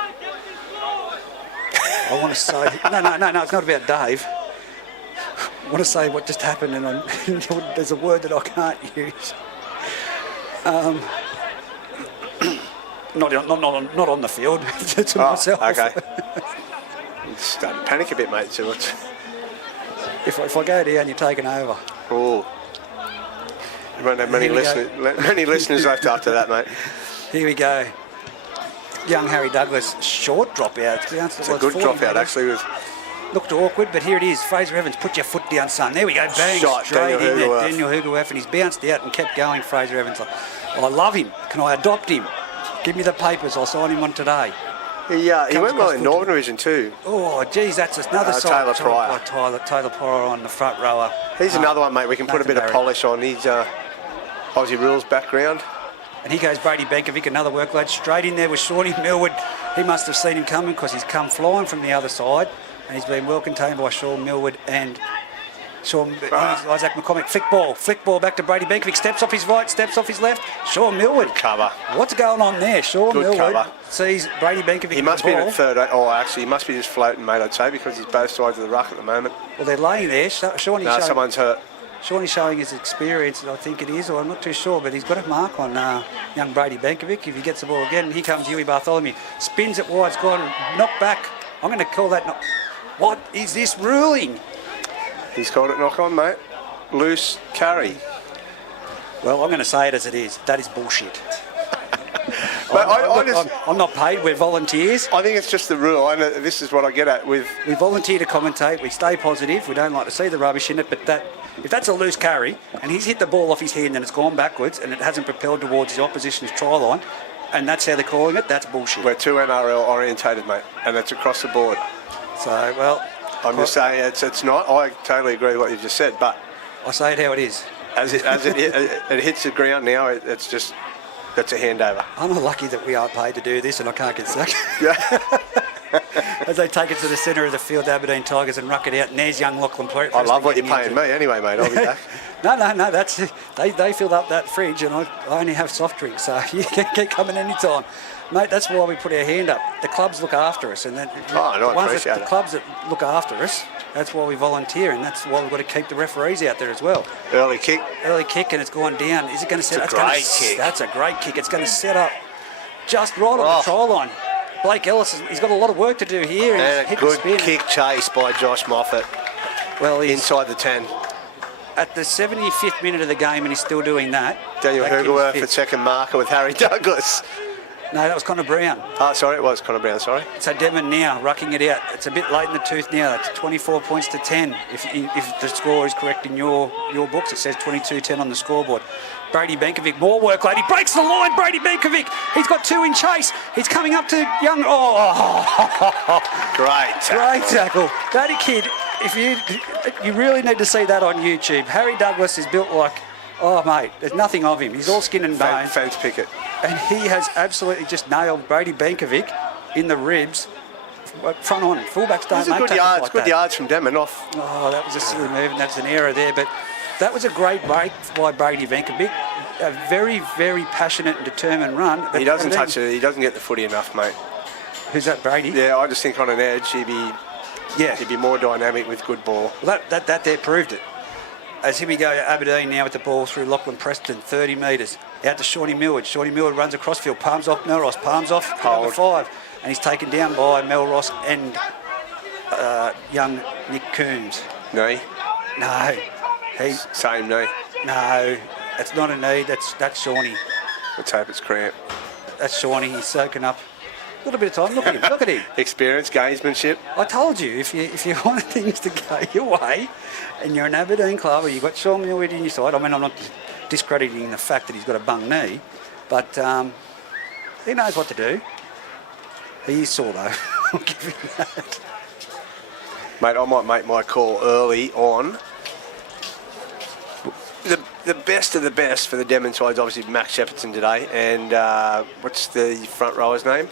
I want to say... No, it's not about Dave. I want to say what just happened, and there's a word that I can't use. Not on the field, to myself. Okay. I'm starting to panic a bit, mate. So what's... If I go down, you're taking over. Oh. You won't have many listeners left after that, mate. Here we go. Young Harry Douglas, short dropout. It's a good dropout, actually. Looked awkward, but here it is. Fraser Evans, put your foot down, son. There we go. Bang, Shot, straight Daniel in there. Hoogerworth. Daniel Hoogerworth, and he's bounced out and kept going, Fraser Evans. I love him. Can I adopt him? Give me the papers. I'll sign him on today. He went well in Northern Division too. Oh, geez, that's another side. Taylor Pryor. Taylor Pryor on the front rower. He's another one, mate. We can put a bit of Barry. polish on. He's Aussie rules background. And here goes Brady Benkovic, another workload. Straight in there with Shawnee Millwood. He must have seen him coming because he's come flying from the other side. And he's been well contained by Sean Millwood and Isaac McCormack. Flick ball back to Brady Benkovic. Steps off his right, steps off his left. Sean Millwood. Good cover. What's going on there? Sean Good Millwood cover. sees Brady Benkovic. He must be at third. Oh, actually, he must be just floating, mate, I'd say, because he's both sides of the ruck at the moment. Well, they're laying there. Someone's hurt. Shawnee's showing his experience, I think it is, or I'm not too sure, but he's got a mark on young Brady Benkovic. If he gets the ball again, here comes Huey Bartholomew. Spins it wide, it's gone, knocked back. I'm going to call that... What is this ruling? He's called it knock on, mate. Loose carry. Well, I'm going to say it as it is. That is bullshit. But I'm not paid, we're volunteers. I think it's just the rule, and this is what I get at with... We volunteer to commentate, we stay positive, we don't like to see the rubbish in it, but if that's a loose carry, and he's hit the ball off his hand and it's gone backwards, and it hasn't propelled towards the opposition's try line, and that's how they're calling it, that's bullshit. We're too NRL orientated, mate, and it's across the board. So, well... I'm just saying it's not. I totally agree with what you've just said, but... I say it how it is. As it hits the ground now, it's just... That's a handover. I'm lucky that we aren't paid to do this and I can't get sacked. Yeah. As they take it to the centre of the field, the Aberdeen Tigers, and ruck it out, and there's young Lachlan Preston. I love what you're paying me anyway, mate. I'll be back. No, that's they filled up that fridge and I only have soft drinks, so you can keep coming anytime. Mate, that's why we put our hand up. The clubs look after us, and the clubs that look after us, that's why we volunteer, and that's why we've got to keep the referees out there as well. Early kick, and it's gone down. Is it going to set? It's a great kick. That's a great kick. It's going to set up just right on the try line. Blake Ellis, he's got a lot of work to do here. And a good kick chase by Josh Moffat. Well, he's inside the 10. At the 75th minute of the game, and he's still doing that. Daniel Hoogerworth at second marker with Harry Douglas. No, that was Connor Brown. Oh, sorry, it was Connor Brown, sorry. So Denman now, rucking it out. It's a bit late in the tooth now. It's 24 points to 10. If the score is correct in your books, it says 22-10 on the scoreboard. Brady Benkovic, more workload. He breaks the line, Brady Benkovic. He's got two in chase. He's coming up to young... Great tackle. Great tackle. That kid, if you really need to see that on YouTube. Harry Douglas is built like... Oh, mate, there's nothing of him. He's all skin and bone. Fence picket. And he has absolutely just nailed Brady Benkovic in the ribs. Front on. Fullbacks don't make tackles like that. Good yards from Denman off. Oh, that was a silly move, and that's an error there. But that was a great break by Brady Benkovic. A very, very passionate and determined run. He doesn't touch it. He doesn't get the footy enough, mate. Who's that, Brady? Yeah, I just think on an edge he'd be more dynamic with good ball. Well, that there proved it. As here we go, Aberdeen now with the ball through Lachlan Preston, 30 metres. Out to Shawnee Millwood. Shawnee Millwood runs across field, palms off Melross, palms off number 5. And he's taken down by Melross and young Nick Coombs. Knee? No. Same knee? No, it's not a knee, that's Shawnee. Let's hope it's cramp. That's Shawnee, he's soaking up. A little bit of time, look at him. Experience, gamesmanship. I told you, if you want things to go your way, and you're an Aberdeen club, or you've got Sean Millwood in your side, I mean, I'm not discrediting the fact that he's got a bung knee, but He knows what to do. He is sore, though. I'll give him that. Mate, I might make my call early on. The best of the best for the Denman side's obviously Max Shepardson today. And what's the front rower's name?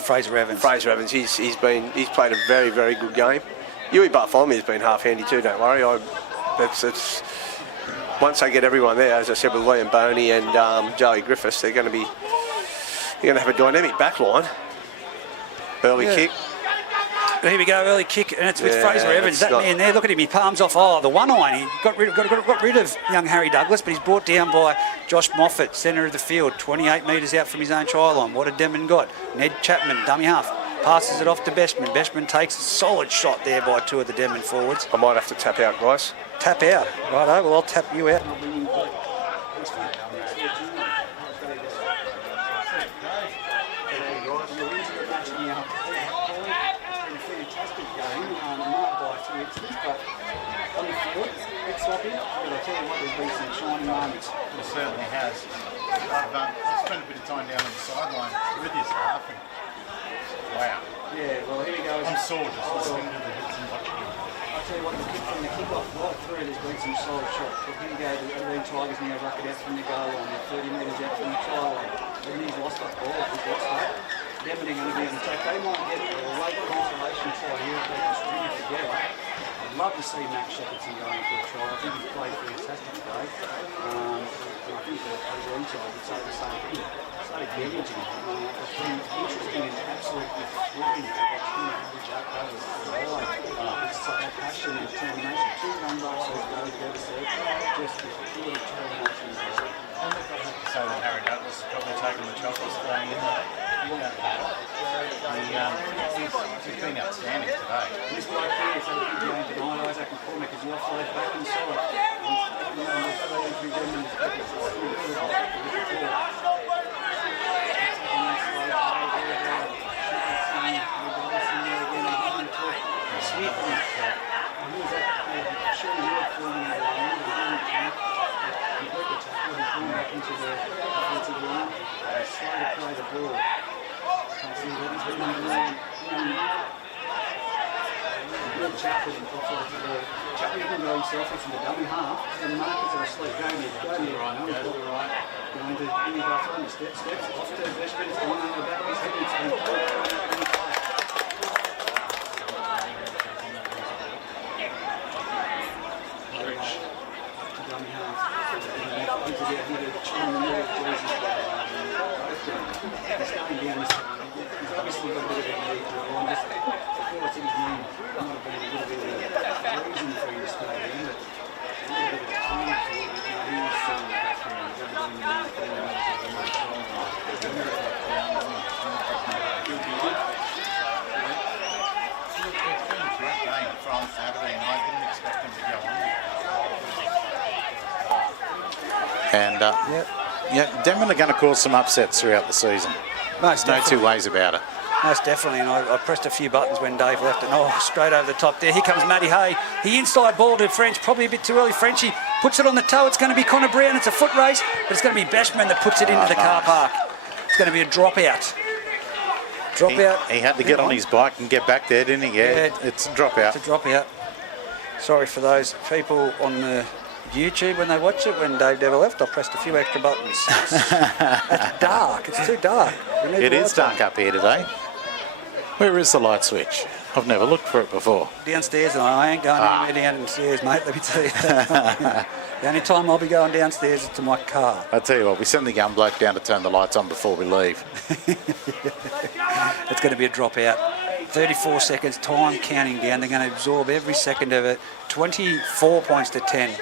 Fraser Evans. Fraser Evans. He's played a very, very good game. Yui Bartholomew's been half handy too, don't worry. It's once they get everyone there, as I said, with Liam Boney and Joey Griffiths, they're going to have a dynamic back line. Early kick. Here we go, early kick, and it's with Fraser Evans. That not... man there, look at him, he palms off. Oh, the one eye. He got rid of young Harry Douglas, but he's brought down by Josh Moffat, centre of the field, 28 metres out from his own try line. What a Denman got. Ned Chapman, dummy half, passes it off to Beshman. Beshman takes a solid shot there by two of the Denman forwards. I might have to tap out, Bryce. Tap out. Righto, well, I'll tap you out and I'll bring you back. It certainly has. I've spent a bit of time down on the sideline with his staff. Wow. Yeah, well, here we go. I'm sore just listening to the hits and watching him. I'll tell you what, from the kick-off right through, there's been some solid shots. But here we go, the Aberdeen Tigers now ruck it out from the goal line. They're 30 metres out from the try line. Everything's lost that ball. If he's lost that, Denman are going to be on attack. They might get a late consolation try here if they can string it together. I'd love to see Max Shepardson going for a try. I think he's played fantastic today. And I think the Aberdeen side would say the same thing. So damaging. It's been interesting and absolutely thrilling to watch him average out overs the line. It's like that passion and determination. Two run backs as goes devastated. Just with pure determination. So that Harry Douglas has probably taken the chocolates staying in there. He's been outstanding today. This bloke here is a good game tonight, Isaac McCormick, as he offloads back inside. Chapman can go himself from the dummy half, and markers are asleep. Go near, right. Going to Billy Bartholomew, steps, off to Beshman, it's gone under the back of his head, it's been dummy half, into the middle, in the middle of Jesus. He's going down this time. He's obviously got a bit of a lead on this. I feel it's in his name. Might have been a little bit of a reason for him to stay in, but a little bit of time for it. He was back from from Aberdeen. I didn't expect him to go on. And Denman are going to cause some upsets throughout the season. Most no two ways about it. Most definitely, and I pressed a few buttons when Dave left it. Oh, straight over the top there. Here comes Matty Hay. He inside ball to French, probably a bit too early. Frenchy puts it on the toe. It's going to be Connor Brown. It's a foot race, but it's going to be Beshman that puts it into the car park. It's going to be a dropout. He had to get on his bike and get back there, didn't he? Yeah, it's a dropout. It's a dropout. Sorry for those people on the YouTube when they watch it. When Dave Devil left, I pressed a few extra buttons. It's dark. It's too dark. It is dark up here today. Where is the light switch? I've never looked for it before. Downstairs, and I ain't going anywhere downstairs, mate. Let me tell you that. The only time I'll be going downstairs is to my car. I tell you what, we send the young bloke down to turn the lights on before we leave. It's going to be a dropout. 34 seconds, time counting down. They're going to absorb every second of it. 24 points to 10.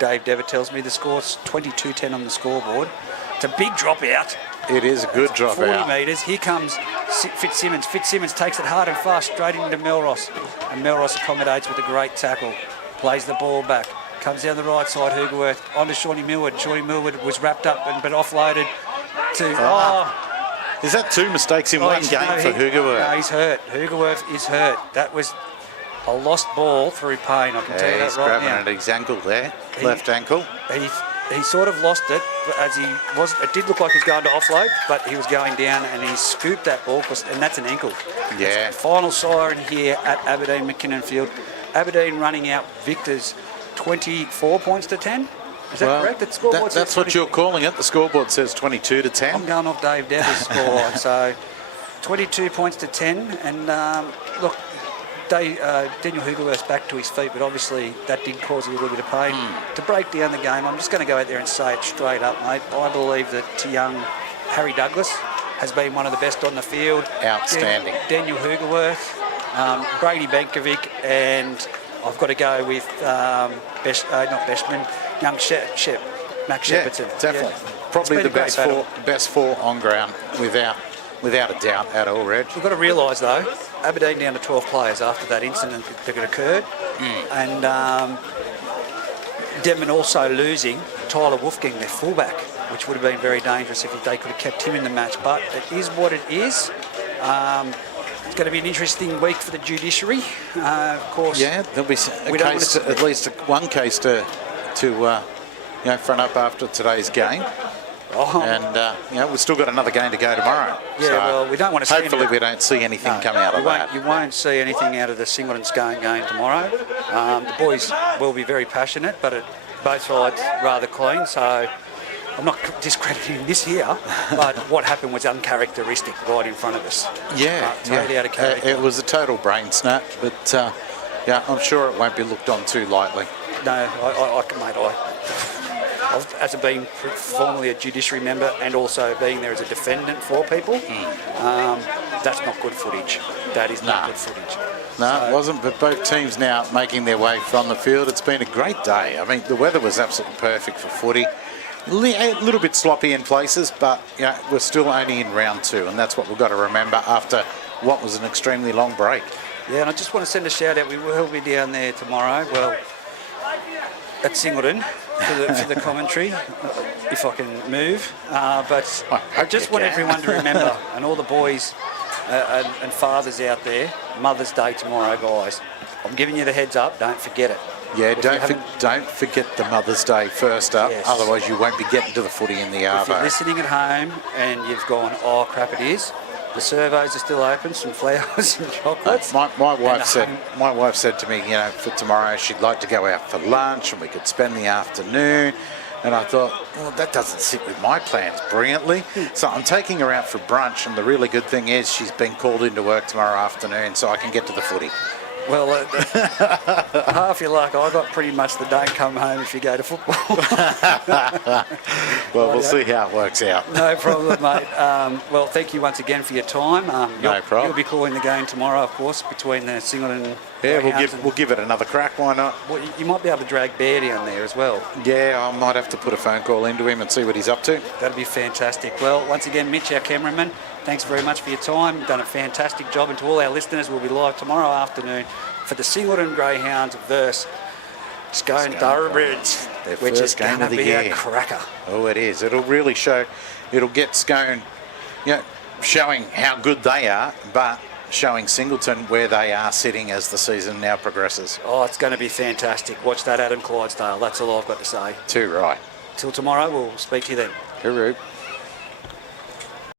Dave Devitt tells me the score's 22-10 on the scoreboard. It's a big dropout. It is a good dropout. 40 metres. Here comes Fitzsimmons. Fitzsimmons takes it hard and fast straight into Melross. And Melross accommodates with a great tackle. Plays the ball back. Comes down the right side, Hoogerworth. Onto Shawnee Millwood. Shawnee Millwood was wrapped up but offloaded to... Is that two mistakes in one game for Hoogerworth? No, he's hurt. Hoogerworth is hurt. That was a lost ball through pain, I can tell you that right now. He's grabbing at his ankle there, left ankle. he sort of lost it as he was. It did look like he was going to offload, but he was going down and he scooped that ball, and that's an ankle. Yeah. It's final siren here at Aberdeen McKinnon Field. Aberdeen running out victors 24 points to 10. Is that correct? The scoreboard That's what you're calling it. The scoreboard says 22 to 10. I'm going off Dave Devers' score. So 22 points to 10. And look, Daniel Hugelworth's back to his feet, but obviously that did cause a little bit of pain. To break down the game, I'm just going to go out there and say it straight up, mate. I believe that young Harry Douglas has been one of the best on the field. Outstanding. Daniel Hugelworth, Brady Benkovic, and I've got to go with not Beshman, young Max Shepperton. Definitely. Yeah. Probably the best four on ground without a doubt at all, Reg. We've got to realise, though, Aberdeen down to 12 players after that incident that occurred. And Denman also losing Tyler Wolfgang, their fullback, which would have been very dangerous if they could have kept him in the match. But it is what it is. It's going to be an interesting week for the judiciary, of course. Yeah, there'll be at least one case to front up after today's game. And we've still got another game to go tomorrow. Yeah, so well, we don't want to. Hopefully, we don't see anything come out of that. You won't see anything out of the Singleton Scone game tomorrow. The boys will be very passionate, but both sides rather clean. So I'm not discrediting this here, but what happened was uncharacteristic right in front of us. Totally out of character. It was a total brain snap, but I'm sure it won't be looked on too lightly. No, as being formerly a judiciary member and also being there as a defendant for people, that's not good footage. That is not good footage. No, it wasn't, but both teams now making their way from the field. It's been a great day. I mean, the weather was absolutely perfect for footy. A little bit sloppy in places, but we're still only in round 2, and that's what we've got to remember after what was an extremely long break. Yeah, and I just want to send a shout out. We will be down there tomorrow. Well, at Singleton for the commentary, if I can move. But I just want everyone to remember, and all the boys and fathers out there, Mother's Day tomorrow, guys. I'm giving you the heads up. Don't forget it. Yeah, don't forget the Mother's Day first up. Yes. Otherwise, you won't be getting to the footy in the Arvo. If you're listening at home and you've gone, oh crap, it is. The surveys are still open, some flowers and chocolates. My wife said to me, for tomorrow she'd like to go out for lunch and we could spend the afternoon. And I thought, well, that doesn't sit with my plans brilliantly. So I'm taking her out for brunch, and the really good thing is she's been called into work tomorrow afternoon, so I can get to the footy. Well, half your luck, I got pretty much the don't come home if you go to football. Well, we'll see how it works out. No problem, mate. Well, thank you once again for your time. No problem. You'll be calling the game tomorrow, of course, between the Singleton and... Yeah, we'll give it another crack, why not? Well, you might be able to drag Bear down there as well. Yeah, I might have to put a phone call into him and see what he's up to. That'd be fantastic. Well, once again, Mitch, our cameraman, thanks very much for your time. You've done a fantastic job. And to all our listeners, we'll be live tomorrow afternoon for the Singleton Greyhounds versus Scone Thoroughbreds, which is going to be a cracker. Oh, it is. It'll really show. It'll get Scone, showing how good they are, but showing Singleton where they are sitting as the season now progresses. Oh, it's going to be fantastic. Watch that Adam Clydesdale. That's all I've got to say. Too right. Till tomorrow, we'll speak to you then. Hooroo.